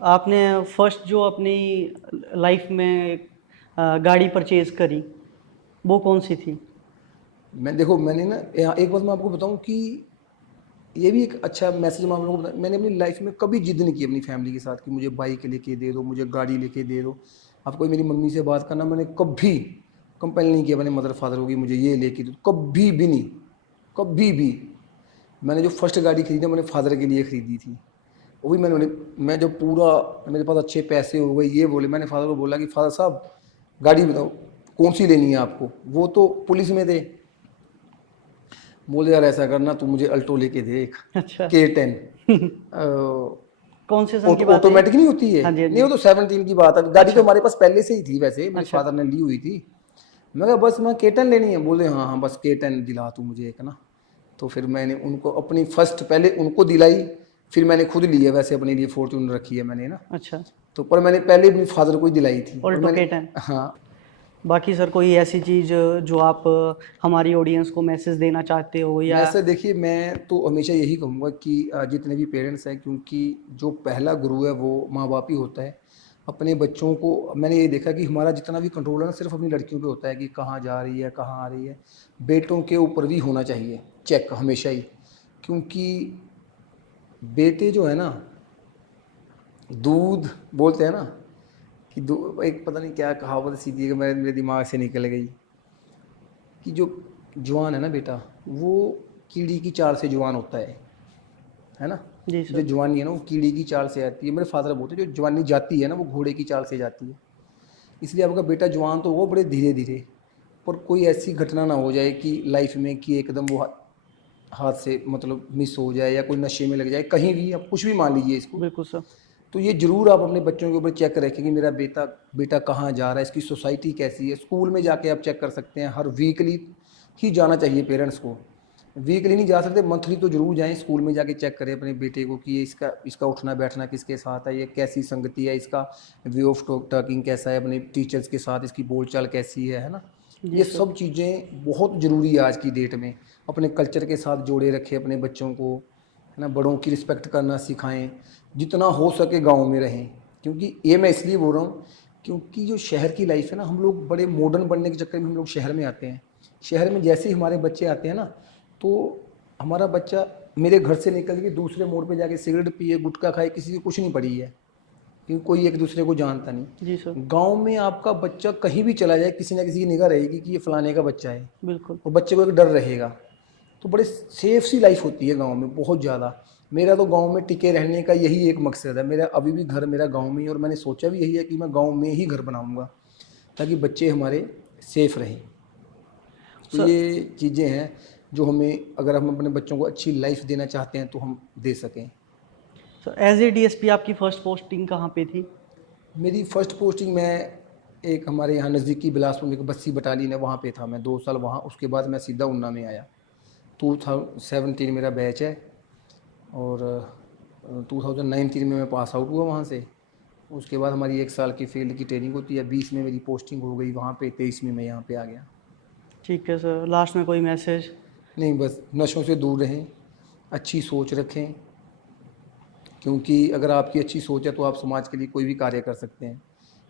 आपने फर्स्ट जो अपनी लाइफ में गाड़ी परचेज करी वो कौन सी थी? देखो मैंने ना यहाँ एक बात मैं आपको बताऊं कि ये भी एक अच्छा मैसेज मैं आप लोगों को मैंने अपनी लाइफ में कभी जिद नहीं की अपनी फैमिली के साथ कि मुझे बाइक लेके दे दो, मुझे गाड़ी लेके दे दो। आप कोई मेरी मम्मी से बात करना, मैंने कभी कंपेल नहीं किया मैंने मदर फादर को कि मुझे ये लेके दो, कभी भी नहीं, कभी भी। मैंने जो फर्स्ट गाड़ी खरीदी मैंने फादर के लिए खरीदी थी, वो भी मैं जब पूरा मेरे पास अच्छे पैसे हो गए ये बोले, मैंने फादर को बोला कि फादर साहब गाड़ी बताओ कौन सी लेनी है आपको। वो तो पुलिस में थे, बोले यार ऐसा करना तू मुझे अल्टो लेके दे एक अच्छा। K10। कौन से सन की बात है ये? ऑटोमेटिक नहीं होती है, हाँ जी, हाँ नहीं जी। वो तो 17 की बात है, गाड़ी तो अच्छा, हमारे पास पहले से ही थी, वैसे मेरे अच्छा। फादर ने ली हुई थी। मैं कहा बस मैं K10 लेनी है, बोले हाँ हाँ बस K10 दिला तू मुझे एक ना। तो फिर मैंने उनको अपनी फर्स्ट पहले उनको दिलाई, फिर मैंने खुद ली है, वैसे अपने लिए फॉर्च्यूनर रखी है मैंने ना। अच्छा, तो पर मैंने पहले अपने फादर को ही दिलाई थी और ऑल्टो मैंने, K10। हाँ। बाकी सर कोई ऐसी चीज़ जो आप हमारी ऑडियंस को मैसेज देना चाहते हो या? वैसे देखिए मैं तो हमेशा यही कहूँगा कि जितने भी पेरेंट्स हैं, क्योंकि जो पहला गुरु है वो माँ बाप ही होता है अपने बच्चों को। मैंने ये देखा कि हमारा जितना भी कंट्रोल है ना सिर्फ अपनी लड़कियों पे होता है कि कहाँ जा रही है कहाँ आ रही है। बेटों के ऊपर भी होना चाहिए चेक हमेशा ही, क्योंकि बेटे जो है ना दूध बोलते हैं ना कि एक पता नहीं क्या कहावत सीधी है कि मेरे दिमाग से निकल गई कि जो जवान है ना बेटा वो कीड़ी की चाल से जवान होता है ना। जी जो सर। जवानी है ना वो कीड़ी की चाल से आती है, मेरे फादर बोलते हैं जो जवानी जाती है ना वो घोड़े की चाल से जाती है। इसलिए आपका बेटा जवान तो वो बड़े धीरे धीरे, पर कोई ऐसी घटना ना हो जाए कि लाइफ में कि एकदम वो हाथ से मतलब मिस हो जाए या कोई नशे में लग जाए कहीं भी, आप कुछ भी मान लीजिए इसको। बिल्कुल सर। तो ये ज़रूर आप अपने बच्चों के ऊपर चेक रखें कि मेरा बेटा बेटा कहाँ जा रहा है, इसकी सोसाइटी कैसी है। स्कूल में जाके आप चेक कर सकते हैं, हर वीकली ही जाना चाहिए पेरेंट्स को। वीकली नहीं जा सकते, मंथली तो जरूर जाएं स्कूल में जाके चेक करें अपने बेटे को कि ये इसका इसका उठना बैठना किसके साथ है, ये कैसी संगति है, इसका वे ऑफ टॉकिंग कैसा है अपने टीचर्स के साथ, इसकी बोलचाल कैसी है ना। जी ये सर। सब चीज़ें बहुत ज़रूरी है आज की डेट में। अपने कल्चर के साथ जोड़े रखें अपने बच्चों को, है ना। बड़ों की रिस्पेक्ट करना सिखाएं, जितना हो सके गांव में रहें। क्योंकि ये मैं इसलिए बोल रहा हूँ क्योंकि जो शहर की लाइफ है ना, हम लोग बड़े मॉडर्न बनने के चक्कर में हम लोग शहर में आते हैं। शहर में जैसे ही हमारे बच्चे आते हैं ना, तो हमारा बच्चा मेरे घर से निकल के दूसरे मोड़ पे जाके सिगरेट पिए गुटखा खाए, किसी की कुछ नहीं पड़ी है, क्योंकि कोई एक दूसरे को जानता जी नहीं। सर। गांव में आपका बच्चा कहीं भी चला जाए किसी ना किसी की निगाह रहेगी कि ये फलाने का बच्चा है, बिल्कुल। और बच्चे को एक डर रहेगा। तो बड़े सेफ सी लाइफ होती है गांव में बहुत ज़्यादा। मेरा तो गांव में टिके रहने का यही एक मकसद है, मेरा अभी भी घर मेरा गांव में ही, और मैंने सोचा भी यही है कि मैं गांव में ही घर बनाऊंगा ताकि बच्चे हमारे सेफ रहें। तो सर ये चीज़ें हैं जो हमें, अगर हम अपने बच्चों को अच्छी लाइफ देना चाहते हैं तो हम दे सकें। सर एज ए डीएसपी आपकी फर्स्ट पोस्टिंग कहाँ पे थी? मेरी फ़र्स्ट पोस्टिंग मैं एक हमारे यहाँ नज़दीकी बिलासपुर में एक 82 बटालियन है वहाँ पे था, मैं 2 साल वहाँ, उसके बाद मैं सीधा उन्ना में आया। 2017 मेरा बैच है, और 2019 में मैं पास आउट हुआ वहाँ से। उसके बाद हमारी 1 साल की फील्ड की ट्रेनिंग होती है, 20 में मेरी पोस्टिंग हो गई वहाँ पे, 23 में मैं यहाँ पे आ गया। ठीक है सर, लास्ट में कोई मैसेज? नहीं, बस नशों से दूर रहें, अच्छी सोच रखें, क्योंकि अगर आपकी अच्छी सोच है तो आप समाज के लिए कोई भी कार्य कर सकते हैं।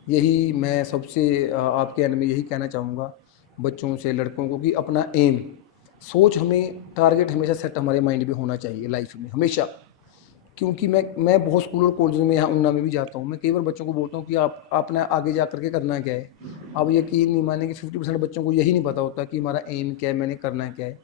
यही मैं सबसे आपके एंड में यही कहना चाहूँगा बच्चों से, लड़कों को कि अपना एम, सोच, हमें टारगेट हमेशा सेट हमारे माइंड में होना चाहिए लाइफ में हमेशा। क्योंकि मैं बहुत स्कूल और कॉलेज में, यहाँ ऊना में भी जाता हूँ, मैं कई बार बच्चों को बोलता हूँ कि आपने आगे जा करके करना क्या है। अब यकीन नहीं मानेंगे 50% बच्चों को यही नहीं पता होता कि हमारा एम क्या है, मैंने करना क्या है।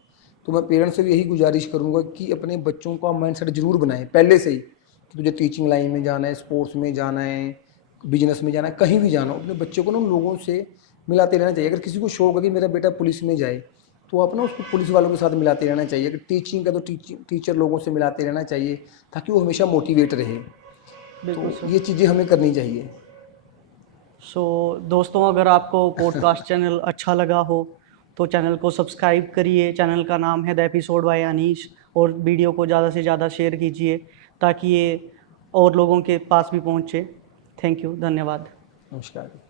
तो मैं पेरेंट्स से भी यही गुजारिश करूँगा कि अपने बच्चों का माइंड सेट जरूर बनाएं पहले से ही, कि तुझे टीचिंग लाइन में जाना है, स्पोर्ट्स में जाना है, बिजनेस में जाना है, कहीं भी जाना हो, अपने बच्चे को ना उन लोगों से मिलाते रहना चाहिए। अगर किसी को शौक है कि मेरा बेटा पुलिस में जाए, तो आप ना उसको पुलिस वालों के साथ मिलाते रहना चाहिए। अगर टीचिंग का, तो टीचर लोगों से मिलाते रहना चाहिए, ताकि वो हमेशा मोटिवेट रहे। बिल्कुल तो सर। ये चीज़ें हमें करनी चाहिए। सो दोस्तों, अगर आपको पॉडकास्ट चैनल अच्छा लगा हो तो चैनल को सब्सक्राइब करिए। चैनल का नाम है द एपिसोड बाय अनीश। और वीडियो को ज़्यादा से ज़्यादा शेयर कीजिए ताकि ये और लोगों के पास भी पहुँचे। थैंक यू, धन्यवाद। नमस्कार।